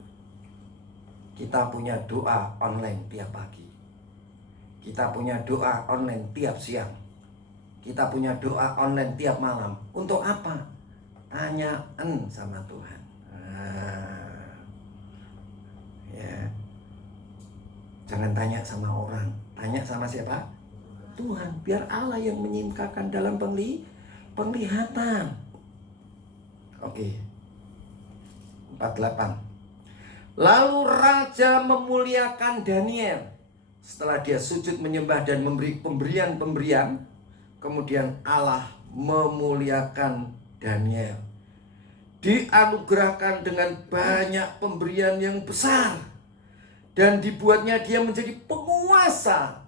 Kita punya doa online tiap pagi. Kita punya doa online tiap siang. Kita punya doa online tiap malam. Untuk apa? Tanyaan sama Tuhan. Ya. Jangan tanya sama orang. Tanya sama siapa? Tuhan. Biar Allah yang menyingkapkan dalam penglihatan. Oke. 48. Lalu raja memuliakan Daniel. Setelah dia sujud menyembah dan memberi pemberian-pemberian, kemudian Allah memuliakan Daniel. Dianugerahkan dengan banyak pemberian yang besar, dan dibuatnya dia menjadi penguasa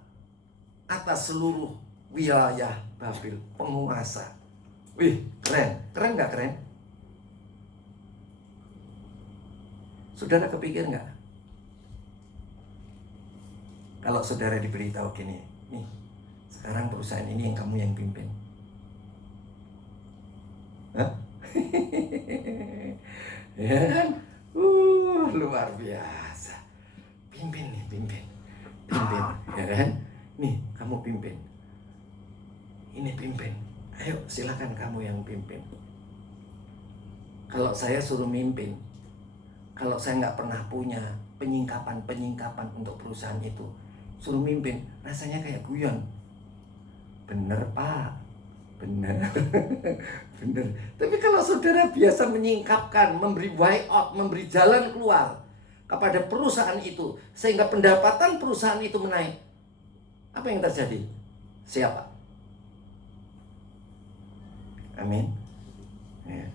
atas seluruh wilayah Babil. Penguasa. Wih, keren. Keren gak keren? Saudara kepikir nggak? Kalau saudara diberitahu gini, nih, sekarang perusahaan ini yang kamu yang pimpin. Hah? Ya kan? Luar biasa. Pimpin, ya kan? Nih, kamu pimpin. Ini pimpin. Ayo, silakan kamu yang pimpin. Kalau saya suruh mimpin, kalau saya nggak pernah punya penyingkapan untuk perusahaan itu, suruh mimpin, rasanya kayak guyon. Bener Pak, bener. Bener. Tapi kalau saudara biasa menyingkapkan, memberi way out, memberi jalan keluar kepada perusahaan itu, sehingga pendapatan perusahaan itu menaik, apa yang terjadi? Siapa? Amin. Ya.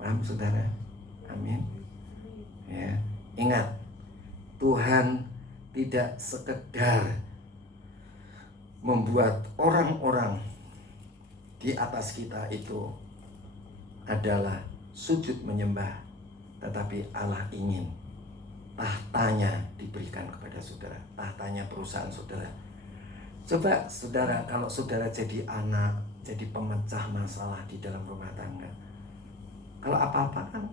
Paham saudara? Amin. Ya, ingat, Tuhan tidak sekedar membuat orang-orang di atas kita itu adalah sujud menyembah, tetapi Allah ingin tahtanya diberikan kepada saudara, tahtanya perusahaan saudara. Coba saudara, kalau saudara jadi anak, jadi pemecah masalah di dalam rumah tangga, kalau apa-apa kan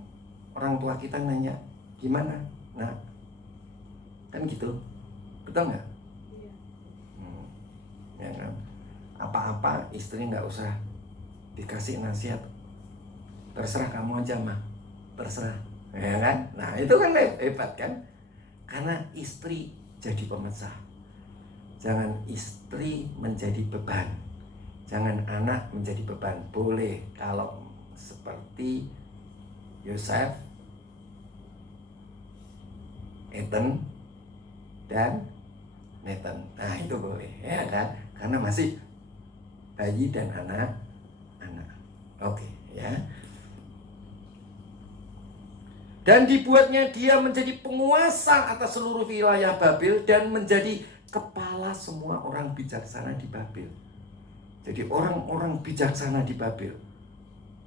orang tua kita nanya, gimana? Nah, kan gitu, betul nggak? Iya. Ya kan? Apa-apa istri nggak usah dikasih nasihat, terserah kamu aja mah, terserah, ya kan? Nah itu kan hebat kan? Karena istri jadi pemecah. Jangan istri menjadi beban, jangan anak menjadi beban. Boleh kalau seperti Yosef, Ethan, dan Nathan. Nah itu boleh, ya kan? Karena masih bayi dan anak. Oke, ya. Dan dibuatnya dia menjadi penguasa atas seluruh wilayah Babel dan menjadi kepala semua orang bijaksana di Babel. Jadi orang-orang bijaksana di Babel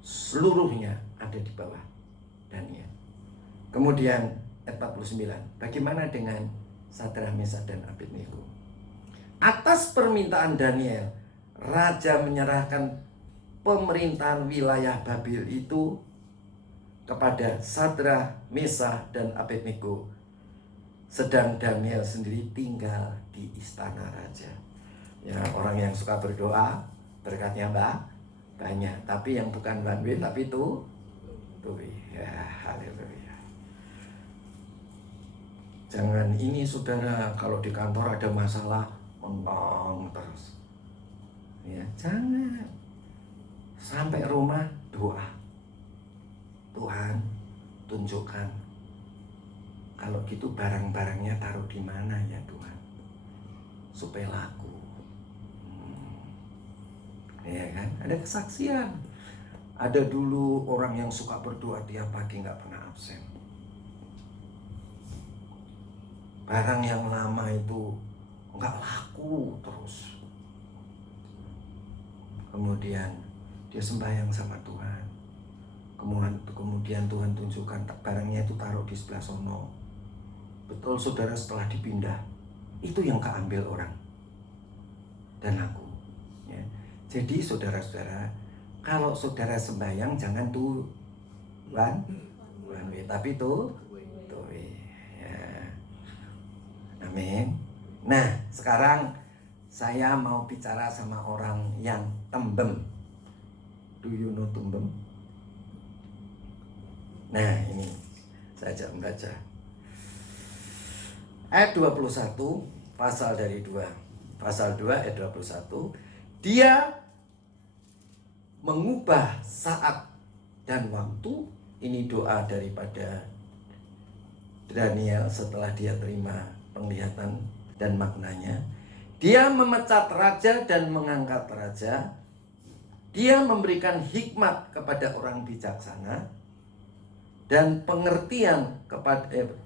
seluruhnya ada di bawah Daniel. Kemudian ayat 49, bagaimana dengan Sadrah, Mesak, dan Abednego? Atas permintaan Daniel, raja menyerahkan pemerintahan wilayah Babel itu kepada Sadrah, Mesak, dan Abednego. Sedang Daniel sendiri tinggal di istana raja. Ya, orang yang suka berdoa, berkatnya banyak. Tapi yang bukan one way, tapi tuh ya, haleluya. Jangan ini saudara, kalau di kantor ada masalah mentang terus. Ya, jangan. Sampai rumah doa. Tuhan, tunjukkan. Kalau gitu barang-barangnya taruh di mana ya Tuhan, supaya laku. Ya kan? Ada kesaksian. Ada dulu orang yang suka berdoa tiap pagi nggak pernah absen. Barang yang lama itu nggak laku terus. Kemudian dia sembahyang sama Tuhan. Kemudian Tuhan tunjukkan barangnya itu taruh di sebelah sono. Betul saudara, setelah dipindah itu yang keambil orang dan aku. Ya. Jadi saudara-saudara, kalau saudara sembahyang jangan one way, tapi two way. Ya. Amin. Nah sekarang saya mau bicara sama orang yang tembem. Do you know tembem? Nah ini saya ajak membaca ayat 21, pasal dari 2. Pasal 2 ayat 21. Dia mengubah saat dan waktu. Ini doa daripada Daniel setelah dia terima penglihatan dan maknanya. Dia memecat raja dan mengangkat raja. Dia memberikan hikmat kepada orang bijaksana dan pengertian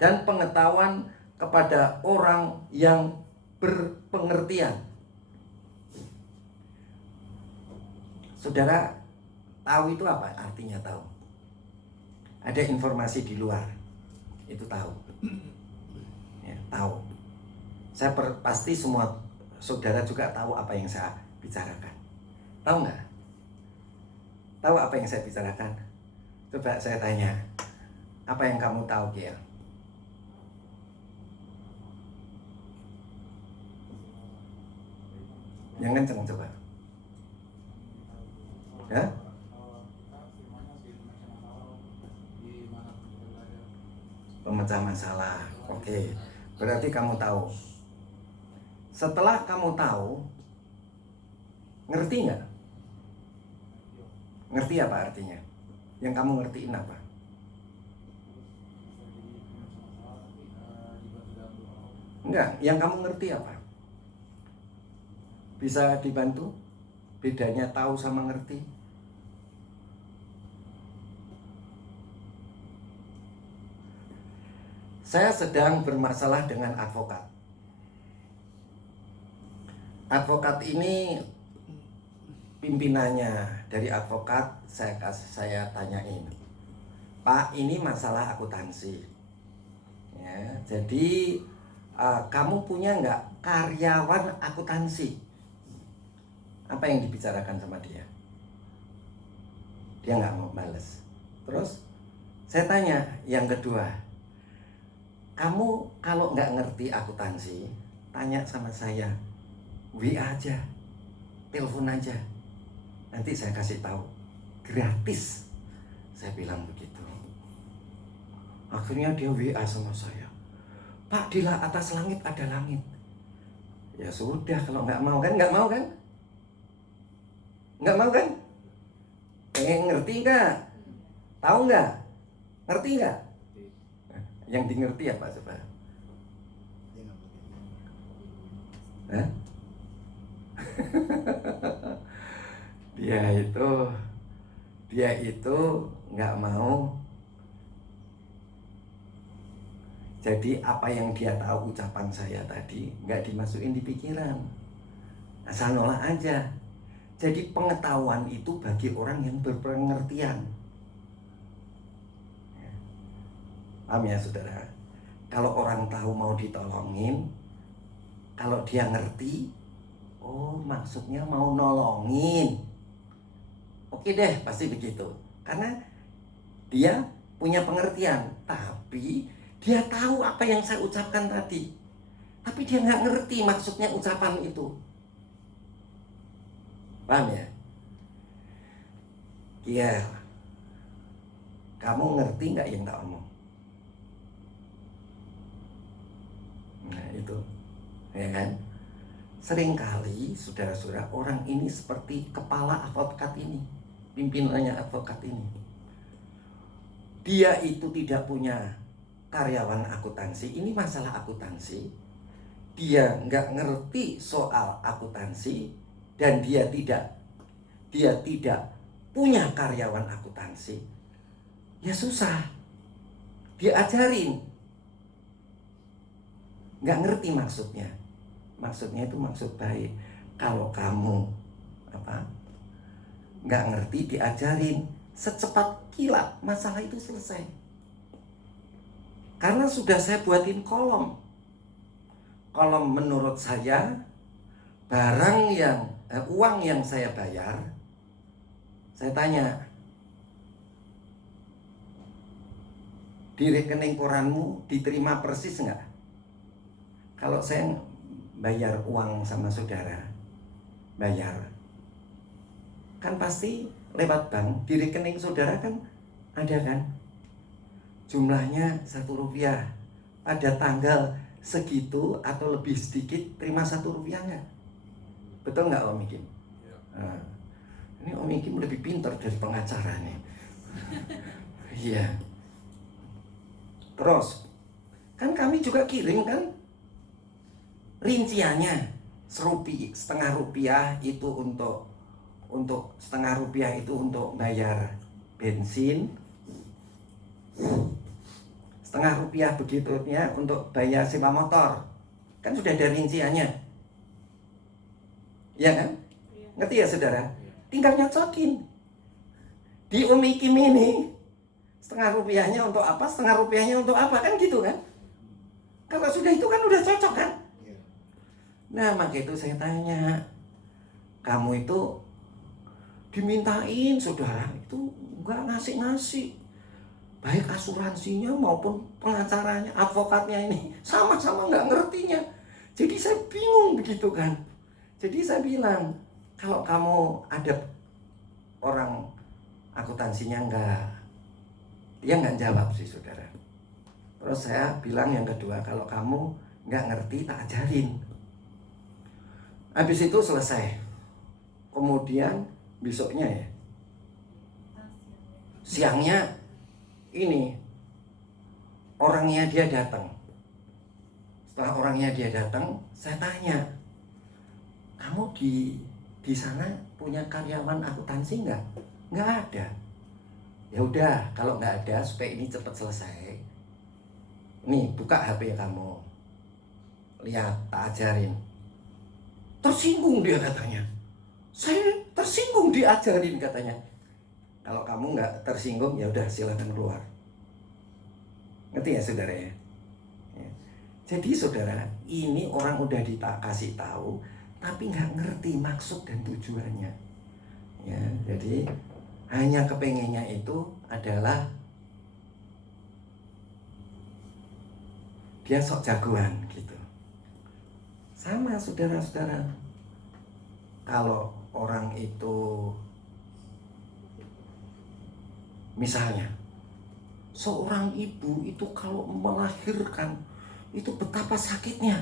dan pengetahuan kepada orang yang berpengertian. Saudara tahu itu apa? Artinya tahu. Ada informasi di luar, itu tahu. Ya, tahu. Saya pasti semua saudara juga tahu apa yang saya bicarakan. Tahu nggak? Tahu apa yang saya bicarakan? Coba saya tanya, apa yang kamu tahu, Kiel? Yang kenceng coba. Ya? Pemecah masalah. Oke. Berarti kamu tahu. Setelah kamu tahu, ngerti nggak? Ngerti apa artinya? Yang kamu ngertiin apa? Enggak, yang kamu ngerti apa? Bisa dibantu? Bedanya tahu sama ngerti? Saya sedang bermasalah dengan advokat. Advokat ini pimpinannya dari advokat saya tanyain, Pak, ini masalah akuntansi. Ya, jadi kamu punya nggak karyawan akuntansi? Apa yang dibicarakan sama dia? Dia nggak mau balas. Terus saya tanya yang kedua, kamu kalau nggak ngerti akuntansi, tanya sama saya, WA aja, telepon aja, nanti saya kasih tahu, gratis. Saya bilang begitu. Akhirnya dia WA sama saya, Pak, di atas langit ada langit. Ya sudah, kalau nggak mau kan, nggak mau kan? Nggak mau kan? Ngerti nggak? Tahu nggak? Ngerti nggak? Yang di ngerti apa coba? Hah? Dia itu nggak mau. Jadi apa yang dia tahu ucapan saya tadi nggak dimasukin di pikiran, asal nolak aja. Jadi pengetahuan itu bagi orang yang berpengertian. Paham ya saudara? Kalau orang tahu mau ditolongin, kalau dia ngerti, oh maksudnya mau nolongin. Oke deh, pasti begitu. Karena dia punya pengertian, tapi dia tahu apa yang saya ucapkan tadi, tapi dia nggak ngerti maksudnya ucapan itu. Paham ya? Kiel, kamu ngerti nggak yang tak omong? Nah itu, ya kan? Seringkali saudara-saudara orang ini seperti kepala advokat ini, pimpinannya advokat ini. Dia itu tidak punya karyawan akuntansi, ini masalah akuntansi. Dia nggak ngerti soal akuntansi dan dia tidak punya karyawan akuntansi. Ya susah, diajarin, nggak ngerti maksudnya. Maksudnya itu maksud baik. Kalau kamu nggak ngerti, diajarin, secepat kilat masalah itu selesai. Karena sudah saya buatin kolom menurut saya, uang yang saya bayar, saya tanya, di rekening koranmu diterima persis nggak? Kalau saya bayar uang sama saudara, bayar, kan pasti lewat bank, di rekening saudara kan ada kan? Jumlahnya Rp1, pada tanggal segitu atau lebih sedikit terima Rp1 nggak? Betul nggak Om Ikim? Nah, ini Om Ikim lebih pintar dari pengacara nih. Iya. Terus kan kami juga kirim kan rinciannya, Rp1,5 itu untuk Rp1,5 itu untuk bayar bensin, Rp1,5 begitunya untuk bayar sewa motor. Kan sudah ada rinciannya, ya kan? Ngerti ya saudara? Tinggal nyocokin di Om Ikim ini, Rp1,5 untuk apa, Rp1,5 untuk apa, kan gitu kan? Kalau sudah itu kan udah cocok kan? Nah maka itu saya tanya, kamu itu dimintain saudara itu nggak ngasih, baik asuransinya maupun pengacaranya, advokatnya ini sama-sama nggak ngertinya. Jadi saya bingung begitu kan. Jadi saya bilang, kalau kamu ada orang akuntansinya dia nggak jawab sih saudara. Terus saya bilang yang kedua, kalau kamu nggak ngerti tak ajarin. Habis itu selesai. Kemudian besoknya ya, siangnya ini orangnya dia datang. Setelah orangnya dia datang, saya tanya, kamu di sana punya karyawan akuntansi nggak? Nggak ada. Ya udah, kalau nggak ada, supaya ini cepat selesai, nih buka HP kamu, lihat, tak ajarin. Tersinggung dia katanya. Saya tersinggung diajarin katanya. Kalau kamu nggak tersinggung, ya udah silakan keluar. Ngerti ya saudara ya? Ya. Jadi saudara, ini orang udah kasih tahu, tapi nggak ngerti maksud dan tujuannya. Ya, jadi hanya kepengennya itu adalah dia sok jagoan gitu. Sama saudara-saudara, kalau orang itu misalnya seorang ibu itu kalau melahirkan itu betapa sakitnya.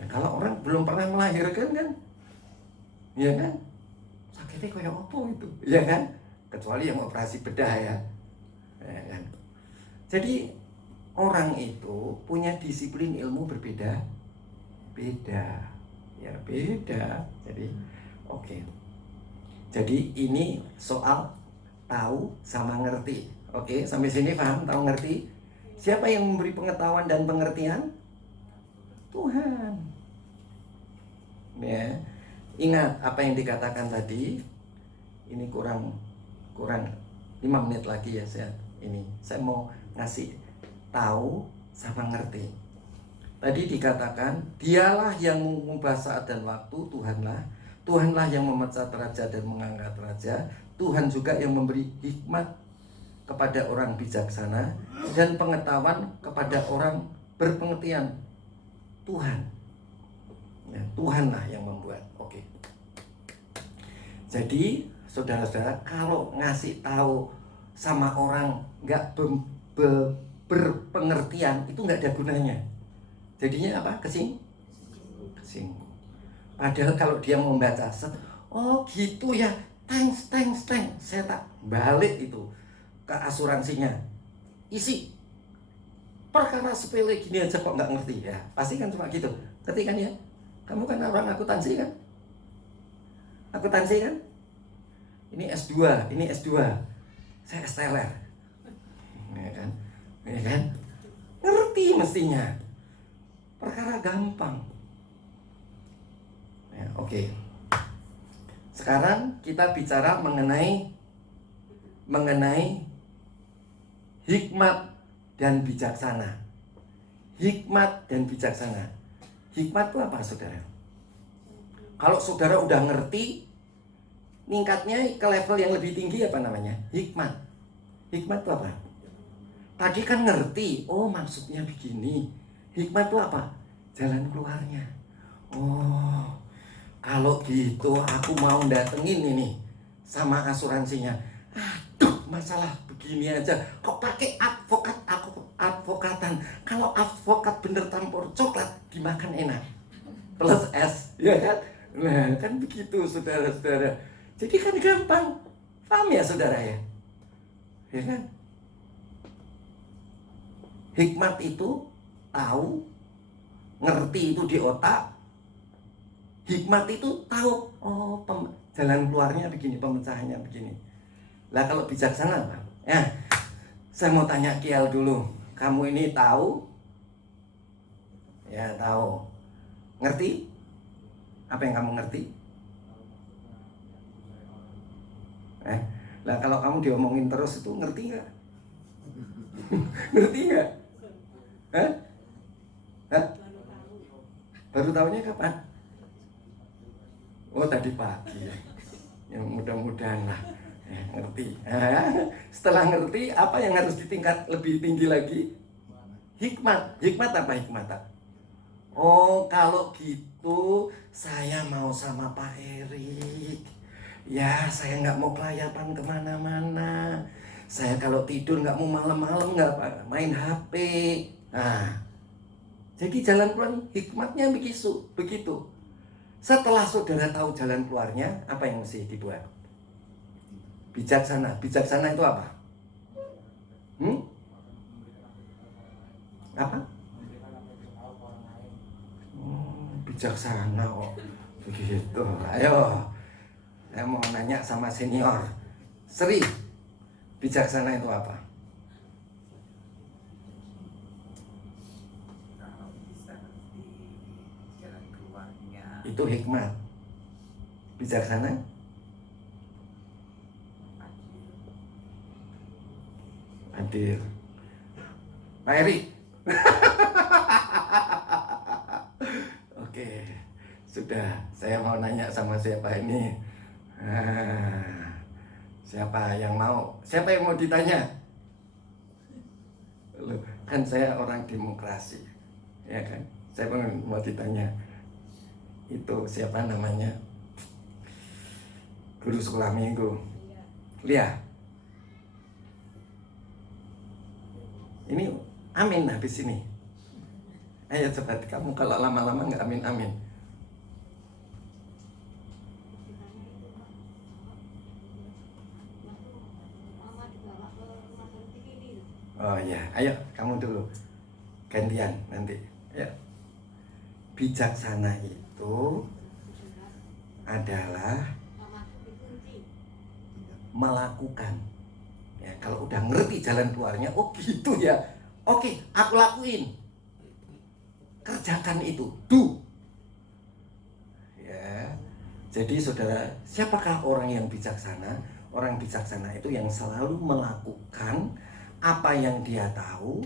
Ya, kalau orang belum pernah melahirkan kan, ya kan, sakitnya kayak apa itu, ya kan? Kecuali yang operasi bedah ya kan? Jadi orang itu punya disiplin ilmu berbeda, ya beda. Jadi oke. Jadi ini soal tahu sama ngerti. Oke, sampai sini paham, tahu ngerti? Siapa yang memberi pengetahuan dan pengertian? Tuhan. Ya. Ingat apa yang dikatakan tadi. Ini kurang 5 menit lagi ya saya mau ngasih tahu sama ngerti. Tadi dikatakan, dialah yang mengubah saat dan waktu, Tuhanlah yang memecat raja dan mengangkat raja, Tuhan juga yang memberi hikmat kepada orang bijaksana dan pengetahuan kepada orang berpengertian. Tuhan. Ya, Tuhanlah yang membuat. Oke. Jadi, saudara-saudara, kalau ngasih tahu sama orang nggak berpengertian, itu nggak ada gunanya. Jadinya apa? Kesinggung. Padahal kalau dia membaca, oh gitu ya, thanks. Saya tak balik itu ke asuransinya. Isi perkara sepele gini aja kok nggak ngerti ya. Pasti kan cuma gitu. Ngerti kan ya? Kamu kan orang akuntansi kan? Akuntansi kan? Ini S2, ini S2. Saya STLR. Ya kan? Ya kan? Ngerti mestinya. Perkara gampang. Ya, oke. Sekarang kita bicara mengenai hikmat dan bijaksana. Hikmat dan bijaksana. Hikmat itu apa, saudara? Kalau saudara udah ngerti, ningkatnya ke level yang lebih tinggi apa namanya? Hikmat. Hikmat itu apa? Tadi kan ngerti, oh maksudnya begini. Hikmat itu apa? Jalan keluarnya. Oh, kalau gitu aku mau datengin ini sama asuransinya. Aduh, masalah begini aja kok pakai advokatan. Kalau advokat bener tampur coklat dimakan enak plus es, ya kan? Nah kan begitu saudara-saudara. Jadi kan gampang, paham ya saudara ya? Ya kan? Hikmat itu tahu, ngerti itu di otak. Hikmat itu tahu, oh jalan keluarnya begini, pemecahannya begini. Lah kalau bijaksana apa? Ya, saya mau tanya Kial dulu. Kamu ini tahu? Ya tahu. Ngerti? Apa yang kamu ngerti? Lah kalau kamu diomongin terus itu ngerti nggak? Ngerti nggak? Hah? Baru tahunya kapan? Oh tadi pagi. Ya mudah-mudahan lah. Ngerti. Setelah ngerti, apa yang harus ditingkat lebih tinggi lagi? Hikmat. Hikmat apa hikmat? Oh kalau gitu saya mau sama Pak Erik. Ya saya nggak mau kelayapan kemana-mana. Saya kalau tidur nggak mau malam-malam nggak main HP. Nah, jadi jalan keluar hikmatnya begitu. Setelah saudara tahu jalan keluarnya, apa yang mesti dibuat? Bijaksana. Bijaksana itu apa? Apa? Bijaksana kok begitu. Ayo, saya mau nanya sama senior. Sri, bijaksana itu apa? Itu hikmat. Bijaksana? Adil. Pak Eri. Oke, sudah. Saya mau nanya sama siapa ini? Siapa yang mau? Siapa yang mau ditanya? Loh, kan saya orang demokrasi, ya kan? Saya mau ditanya. Itu siapa namanya? Guru sekolah minggu. Lia. Ini amin habis ini. Ayo cepat, kamu kalau lama-lama nggak amin-amin. Oh ya, ayo kamu dulu. Gantian nanti. Ya. Bijaksana itu adalah melakukan. Ya, kalau udah ngerti jalan keluarnya, oh gitu ya. Oke, aku lakuin. Kerjakan itu, do. Ya. Jadi saudara, siapakah orang yang bijaksana? Orang bijaksana itu yang selalu melakukan apa yang dia tahu,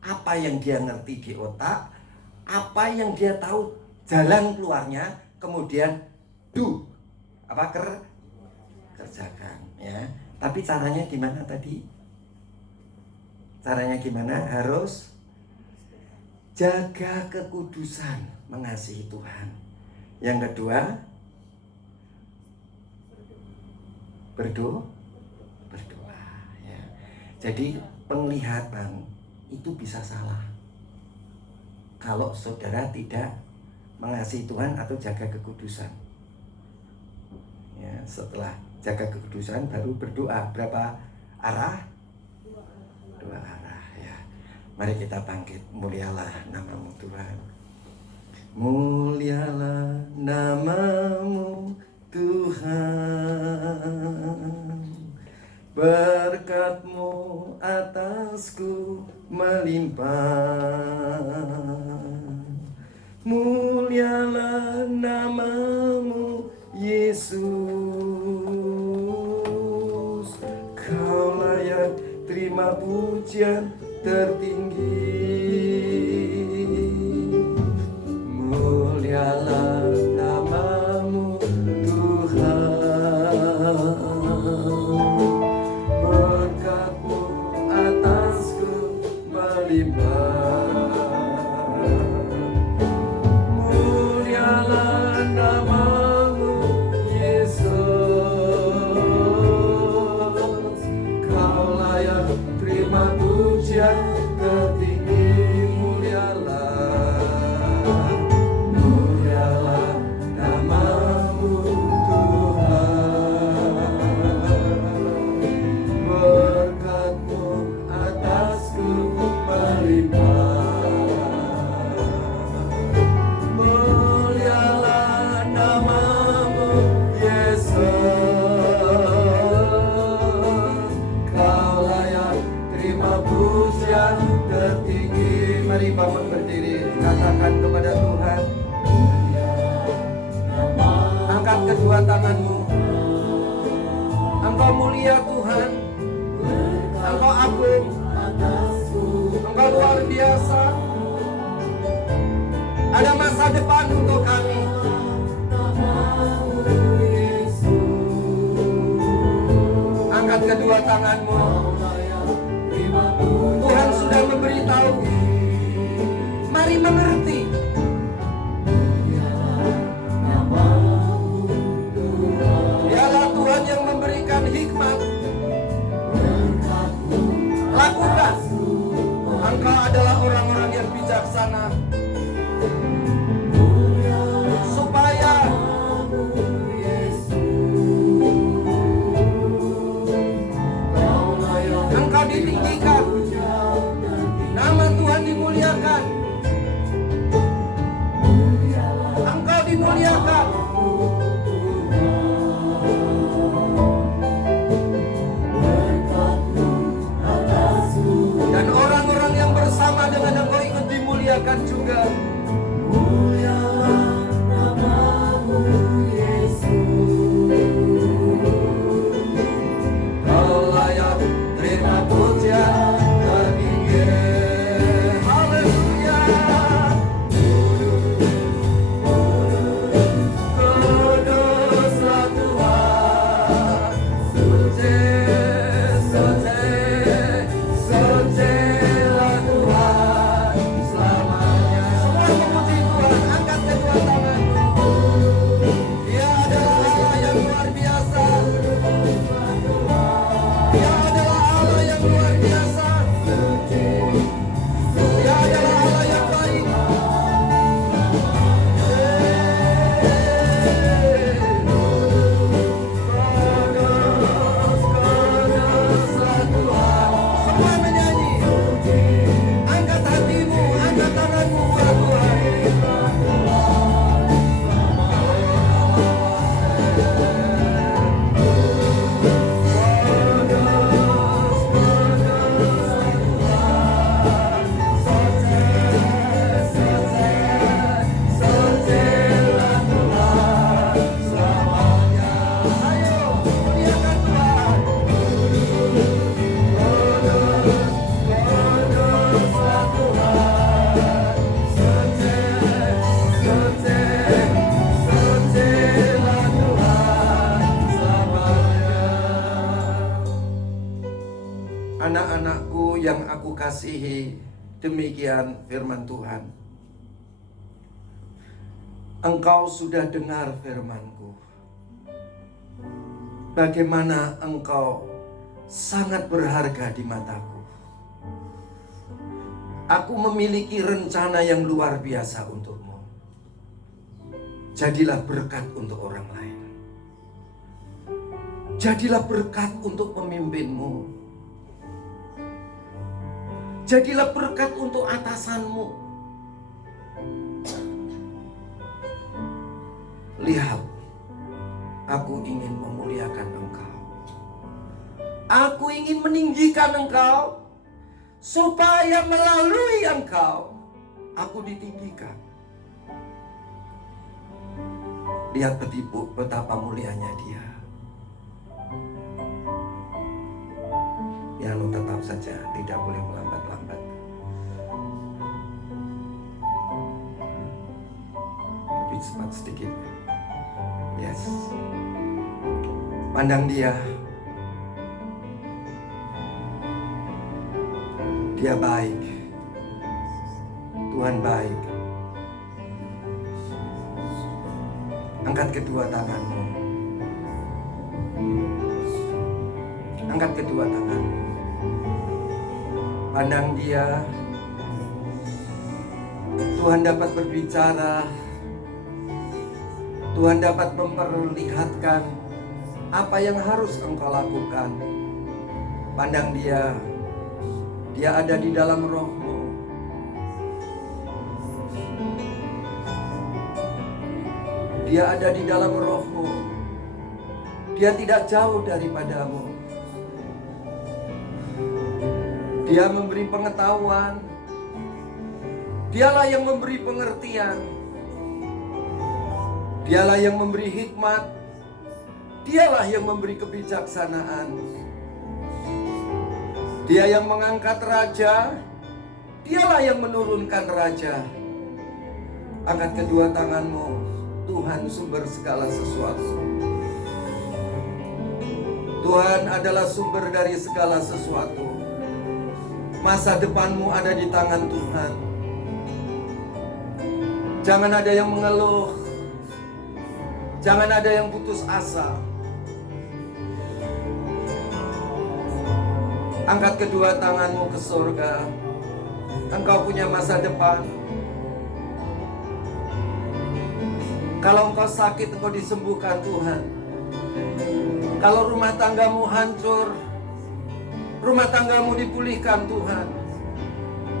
apa yang dia ngerti di otak, apa yang dia tahu jalan keluarnya, kemudian do. Apa kerjakan, ya. Tapi caranya gimana tadi? Caranya gimana? Harus jaga kekudusan, mengasihi Tuhan. Yang kedua, berdoa. Ya. Jadi penglihatan itu bisa salah kalau saudara tidak mengasihi Tuhan atau jaga kekudusan. Ya, setelah jaga kekudusan baru berdoa. Berapa arah? Dua arah, ya. Mari kita bangkit. Mulialah namamu Tuhan. Mulialah namamu Tuhan. Berkat-Mu atasku melimpah. Mulialah namamu Yesus. Kau layak terima pujian tertinggi. Mulialah namamu Tuhan. Berkat-Mu atasku melimpah. Mulialah namamu Yesus. Kau layak terima pujian tertinggi. Mulialah namamu Tuhan. Berkat-Mu atasku melimpah. Mulialah namamu Yesus. Kau layak terima pujian tertinggi. Mari bangun berdiri, katakan kepada Tuhan. Angkat kedua tanganmu. Engkau mulia Tuhan. Engkau agung. Engkau luar biasa. Ada masa depan untuk kami. Angkat kedua tanganmu. Tuhan sudah memberitahu. Mari mengerti. Dialah Tuhan yang memberikan hikmat. Lakukan. Engkau adalah orang-orang yang bijaksana. Supaya Engkau ditinggikan, nama Tuhan dimuliakan, Engkau dimuliakan. Dan orang-orang yang bersama dengan Engkau ikut dimuliakan juga. Mulialah namamu Yesus. Kau layak terima pujian tertinggi. yang aku kasihi, demikian firman Tuhan. Engkau sudah dengar firman-Ku. Bagaimana engkau sangat berharga di mataku. Aku memiliki rencana yang luar biasa untukmu. Jadilah berkat untuk orang lain. Jadilah berkat untuk pemimpinmu. Jadilah berkat untuk atasanmu. Lihat, aku ingin memuliakan engkau. Aku ingin meninggikan engkau, supaya melalui engkau, aku ditinggikan. Lihat betapa mulianya Dia. Piano tetap saja, tidak boleh melambat-lambat. Lebih cepat sedikit. Yes. Pandang Dia. Dia baik. Tuhan baik. Angkat kedua tanganmu. Angkat kedua tanganmu. Pandang Dia. Tuhan dapat berbicara. Tuhan dapat memperlihatkan apa yang harus engkau lakukan. Pandang Dia. Dia ada di dalam rohmu. Dia ada di dalam rohmu. Dia tidak jauh daripadamu. Dia memberi pengetahuan. Dialah yang memberi pengertian. Dialah yang memberi hikmat. Dialah yang memberi kebijaksanaan. Dia yang mengangkat raja. Dialah yang menurunkan raja. Angkat kedua tanganmu. Tuhan sumber segala sesuatu. Tuhan adalah sumber dari segala sesuatu. Masa depanmu ada di tangan Tuhan. Jangan ada yang mengeluh. Jangan ada yang putus asa. Angkat kedua tanganmu ke surga. Engkau punya masa depan. Kalau engkau sakit, engkau disembuhkan Tuhan. Kalau rumah tanggamu hancur, rumah tanggamu dipulihkan Tuhan.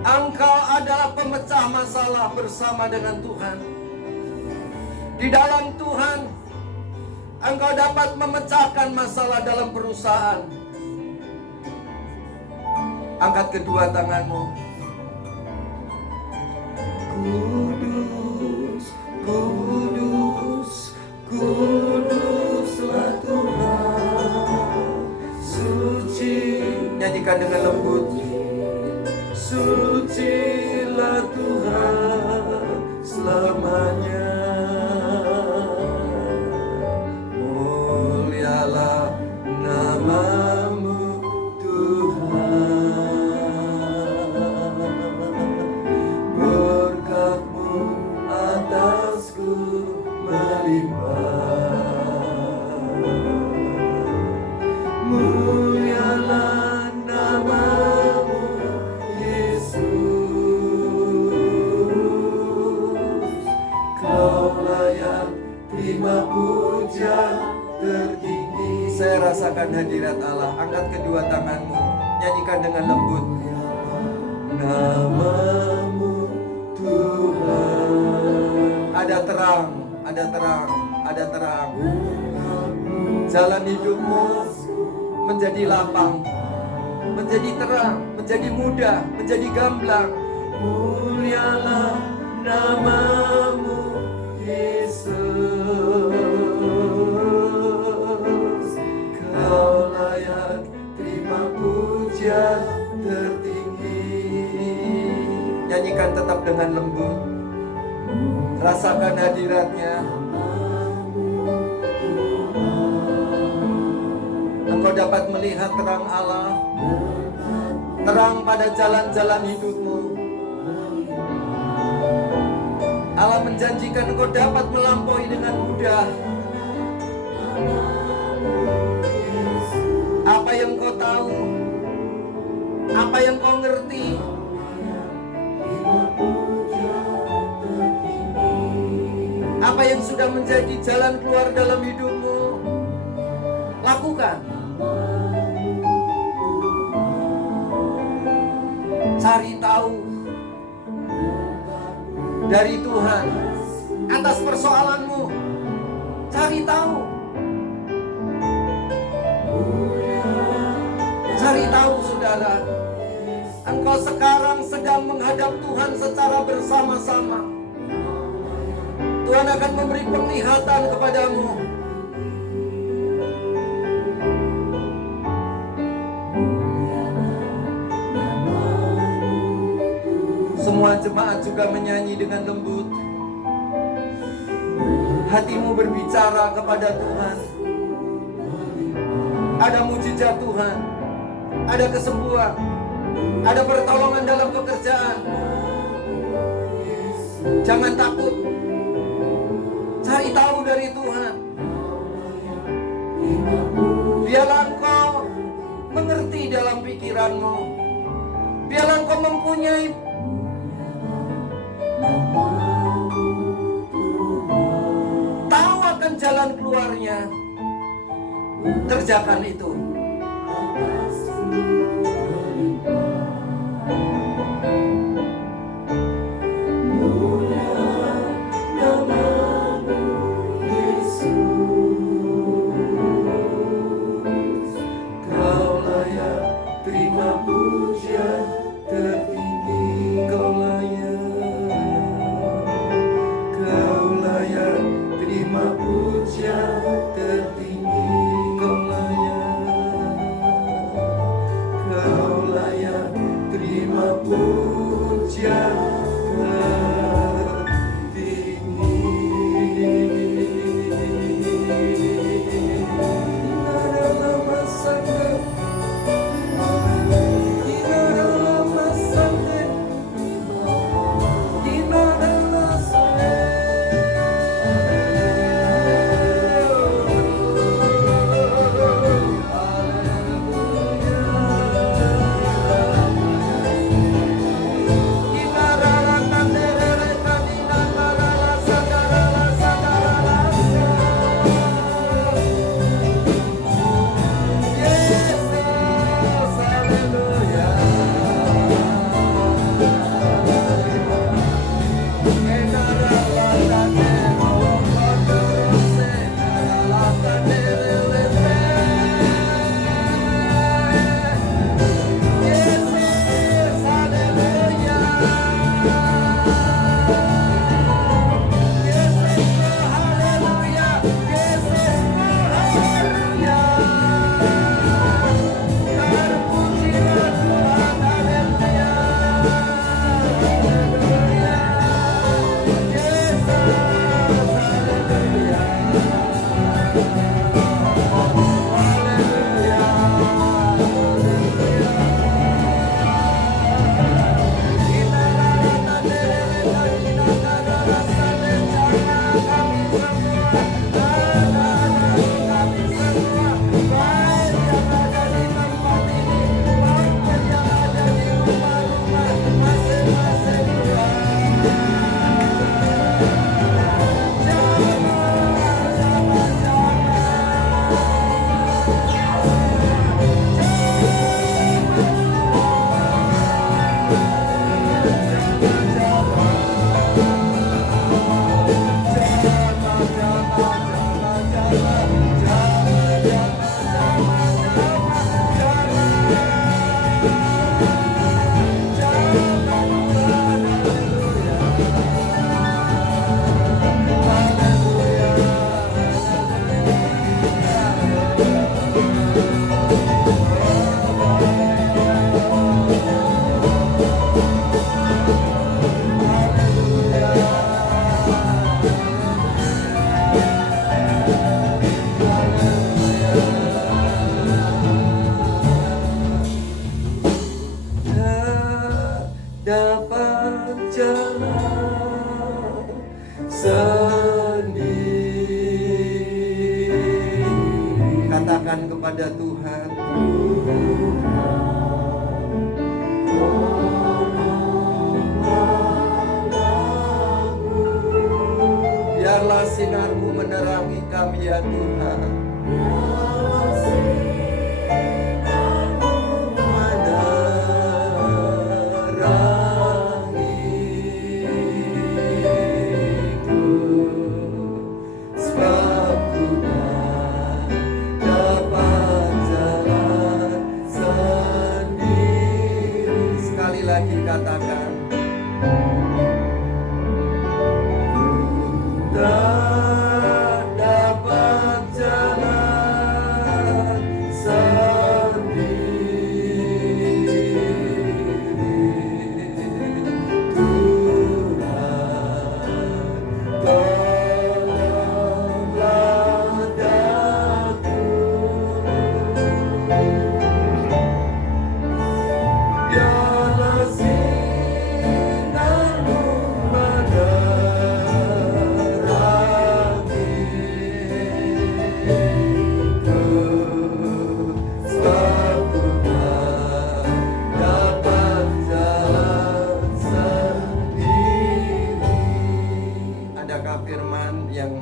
Engkau adalah pemecah masalah bersama dengan Tuhan. Di dalam Tuhan, engkau dapat memecahkan masalah dalam perusahaan. Angkat kedua tanganmu. Kudus, kudus, kuduslah Tuhan. Suci, nyanyikan dengan lembut. Sucilah Tuhan selamanya. Mulialah namamu Tuhan. Berkat-Mu atasku melimpah. Mulialah namamu Yesus. Kau layak terima puja tertinggi. Saya rasakan hadirat Allah. Angkat kedua tanganmu, nyanyikan dengan lembut. Namamu Tuhan. Ada terang, ada terang, ada terang. Jalan hidupmu menjadi lapang, menjadi terang, menjadi mudah, menjadi gamblang. Mulialah namamu Yesus. Kau layak terima puja tertinggi. Nyanyikan tetap dengan lembut. Rasakan hadiratnya. Engkau dapat melihat terang Allah. terang pada jalan-jalan hidupmu. Allah menjanjikan engkau dapat melampaui dengan mudah apa yang kau tahu, apa yang kau ngerti. Apa yang sudah menjadi jalan keluar dalam hidupmu, lakukan. Cari tahu dari Tuhan atas persoalanmu. Cari tahu. Cari tahu, saudara. Engkau sekarang sedang menghadap Tuhan secara bersama-sama. Tuhan akan memberi penglihatan kepadamu. Semua jemaat juga menyanyi dengan lembut. Hatimu berbicara kepada Tuhan. Ada mujizat Tuhan, ada kesembuhan, ada pertolongan dalam pekerjaan. Jangan takut. Cari tahu dari Tuhan. Biarlah engkau mengerti dalam pikiranmu. Biarlah engkau mempunyai tahu akan jalan keluarnya. Kerjakan itu. katakan kepada Tuhan, biarlah sinar-Mu menerangi kami ya Tuhan. Katakan, tak dapat jalan sendiri. Tuhan, tolonglah daku. Biarlah sinar-Mu menerangiku, sebab ku tak dapat jalan sendiri. Adakah firman yang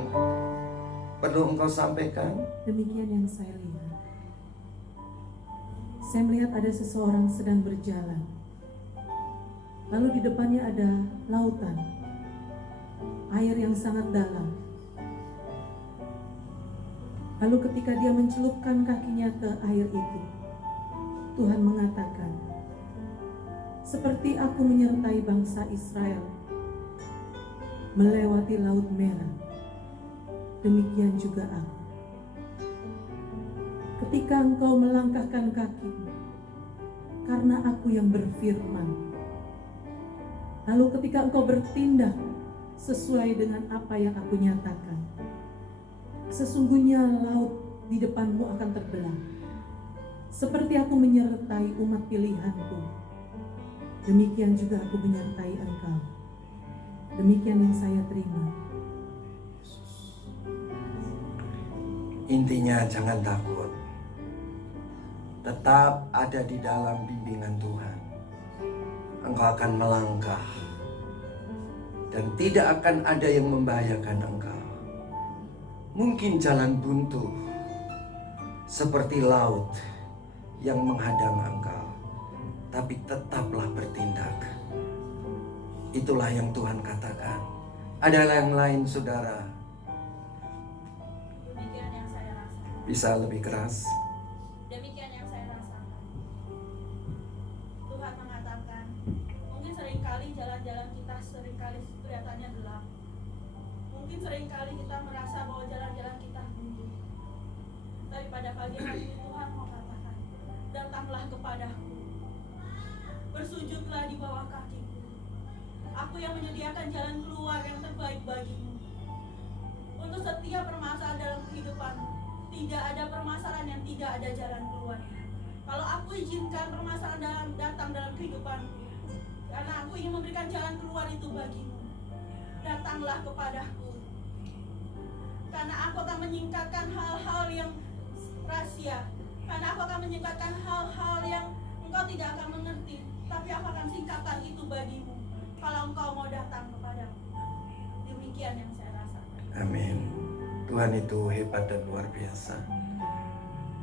perlu engkau sampaikan? Demikian yang saya lihat. Saya melihat ada seseorang sedang berjalan. Lalu di depannya ada lautan, air yang sangat dalam. Lalu ketika dia mencelupkan kakinya ke air itu, Tuhan mengatakan, seperti aku menyertai bangsa Israel melewati Laut Merah, demikian juga aku. Ketika engkau melangkahkan kakimu, karena aku yang berfirman. Lalu ketika engkau bertindak sesuai dengan apa yang aku nyatakan, sesungguhnya laut di depanmu akan terbelah. Seperti aku menyertai umat pilihanku, demikian juga aku menyertai engkau. Demikian yang saya terima. Intinya jangan takut. Tetap ada di dalam bimbingan Tuhan. Engkau akan melangkah dan tidak akan ada yang membahayakan engkau. Mungkin jalan buntu seperti laut yang menghadang engkau, tapi tetaplah bertindak. Itulah yang Tuhan katakan. Ada yang lain saudara? Demikian yang saya rasakan. Bisa lebih keras? Demikian yang saya rasakan. Tuhan mengatakan, mungkin seringkali jalan-jalan kita seringkali kelihatannya gelap. Mungkin seringkali kita merasa bahwa jalan-jalan kita buntu. Tapi pada pagi hari ini Tuhan mau katakan, datanglah kepadaku. Bersujudlah di bawah kakiku. Aku yang menyediakan jalan keluar yang terbaik bagimu. Untuk setiap permasalahan dalam kehidupanmu, tidak ada permasalahan yang tidak ada jalan keluarnya. Kalau aku izinkan permasalahan datang dalam kehidupanmu, karena aku ingin memberikan jalan keluar itu bagimu, datanglah kepadaku. Karena aku akan menyingkapkan hal-hal yang rahasia. Karena aku akan menyingkapkan hal-hal yang engkau tidak akan mengerti, tapi aku akan singkapkan itu bagimu. Kalau engkau mau datang kepadaku. Demikian yang saya rasakan. Amin. Tuhan itu hebat dan luar biasa.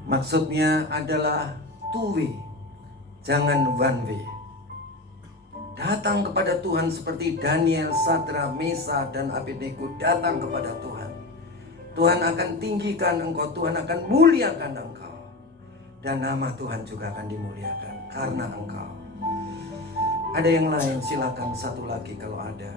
Maksudnya adalah two way, jangan one way. Datang kepada Tuhan seperti Daniel, Sadra, Mesa, dan Abednego datang kepada Tuhan. Tuhan akan tinggikan engkau, Tuhan akan muliakan engkau. Dan nama Tuhan juga akan dimuliakan karena engkau. Ada yang lain, silakan satu lagi kalau ada.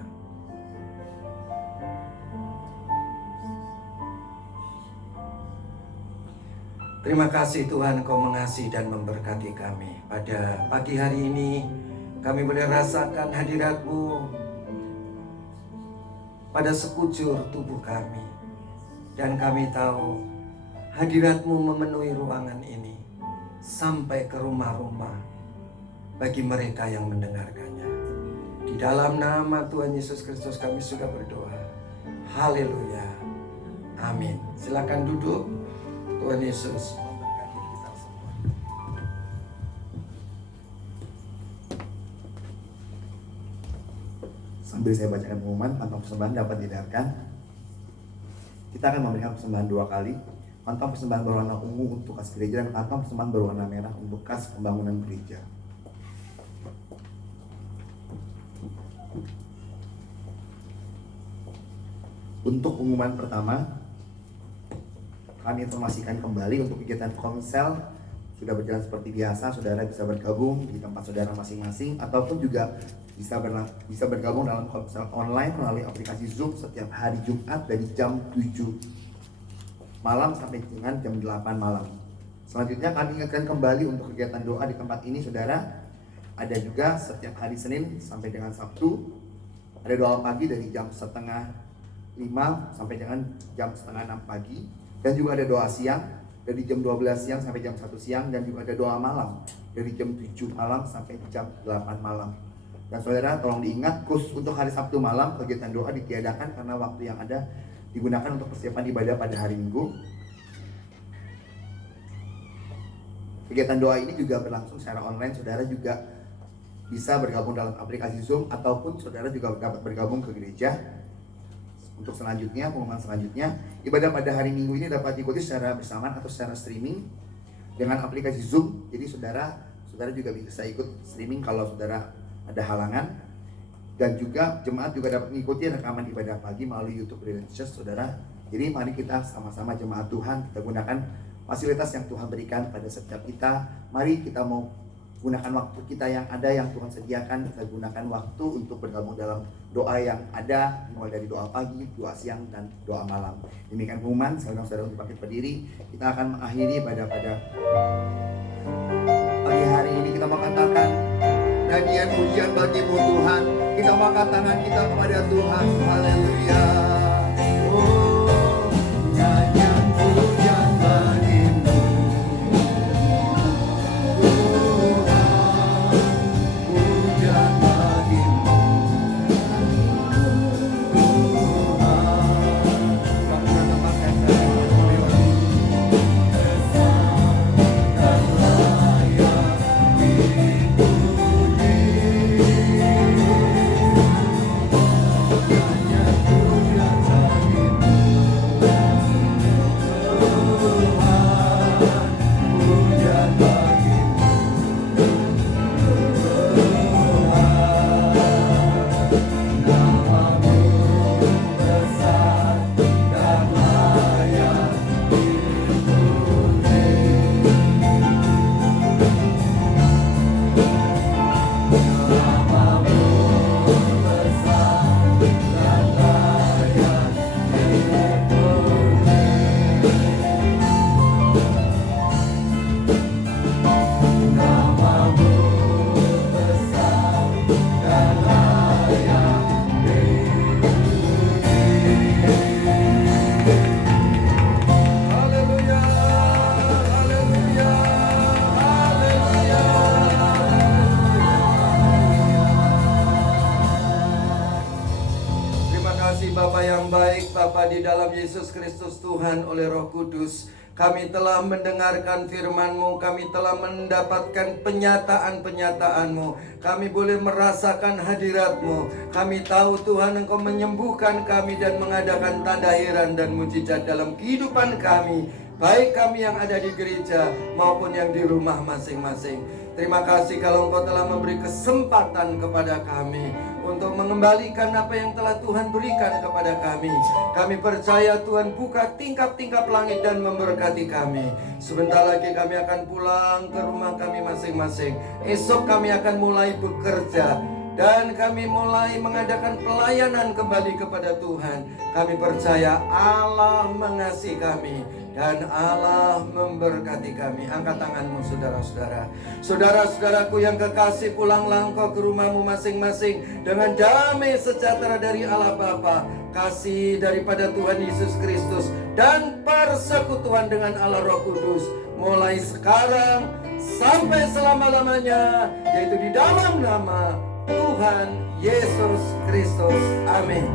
Terima kasih Tuhan, Kau mengasihi dan memberkati kami. Pada pagi hari ini kami boleh rasakan hadirat-Mu pada sekujur tubuh kami. Dan kami tahu hadirat-Mu memenuhi ruangan ini sampai ke rumah-rumah bagi mereka yang mendengarkannya. Di dalam nama Tuhan Yesus Kristus kami sudah berdoa. Haleluya. Amin. Silakan duduk. Tuhan Yesus Sambil saya bacakan pengumuman, kantong persembahan dapat didengarkan. Kita akan memberikan persembahan 2 kali. Kantong persembahan berwarna ungu untuk kas gereja dan kantong persembahan berwarna merah untuk kas pembangunan gereja. Untuk pengumuman pertama, kami informasikan kembali untuk kegiatan komsel sudah berjalan seperti biasa. Saudara bisa bergabung di tempat saudara masing-masing ataupun juga bisa bergabung dalam komsel online melalui aplikasi Zoom setiap hari Jumat dari jam 7 malam sampai dengan jam 8 malam. Selanjutnya kami ingatkan kembali untuk kegiatan doa di tempat ini, saudara. Ada juga setiap hari Senin sampai dengan Sabtu ada doa pagi dari jam 4:30 sampai dengan jam 5:30 pagi, dan juga ada doa siang dari jam 12 siang sampai jam 1 siang, dan juga ada doa malam dari jam 7 malam sampai jam 8 malam. Dan saudara tolong diingat, khusus untuk hari Sabtu malam kegiatan doa ditiadakan karena waktu yang ada digunakan untuk persiapan ibadah pada hari Minggu. Kegiatan doa ini juga berlangsung secara online. Saudara juga bisa bergabung dalam aplikasi Zoom ataupun saudara juga dapat bergabung ke gereja. Untuk selanjutnya, pengumuman selanjutnya, ibadah pada hari Minggu ini dapat diikuti secara bersamaan atau secara streaming dengan aplikasi Zoom. Jadi saudara juga bisa ikut streaming kalau saudara ada halangan. Dan juga jemaat juga dapat mengikuti rekaman ibadah pagi melalui YouTube Brilliant Church, saudara. Jadi mari kita sama-sama jemaat Tuhan, kita gunakan fasilitas yang Tuhan berikan pada setiap kita. Mari kita mau gunakan waktu kita yang ada, yang Tuhan sediakan. Kita gunakan waktu untuk bergabung dalam doa yang ada, mulai dari doa pagi, doa siang, dan doa malam. Demikian pengumuman. Saudara-saudara untuk bangkit berdiri, kita akan mengakhiri pada pagi hari ini. Kita mau katakan nyanyian pujian bagimu Tuhan. Kita mau angkat tangan kita kepada Tuhan. Haleluya. Oh, nyanyian pujian bagimu Tuhan, pujian bagimu Bapa yang baik, Bapa di dalam Yesus Kristus Tuhan, oleh Roh Kudus, kami telah mendengarkan firman-Mu, kami telah mendapatkan penyataan-penyataan-Mu, kami boleh merasakan hadirat-Mu. Kami tahu Tuhan Engkau menyembuhkan kami dan mengadakan tanda heran dan mujizat dalam kehidupan kami, baik kami yang ada di gereja maupun yang di rumah masing-masing. Terima kasih kalau Engkau telah memberi kesempatan kepada kami untuk mengembalikan apa yang telah Tuhan berikan kepada kami. Kami percaya Tuhan buka tingkap-tingkap langit dan memberkati kami. Sebentar lagi kami akan pulang ke rumah kami masing-masing. Esok kami akan mulai bekerja dan kami mulai mengadakan pelayanan kembali kepada Tuhan. Kami percaya Allah mengasihi kami dan Allah memberkati kami. Angkat tanganmu saudara-saudara. Saudara-saudaraku yang kekasih, pulanglah engkau ke rumahmu masing-masing dengan damai sejahtera dari Allah Bapa, kasih daripada Tuhan Yesus Kristus, dan persekutuan dengan Allah Roh Kudus mulai sekarang sampai selama-lamanya, yaitu di dalam nama Tuhan Yesus Kristus. Amin.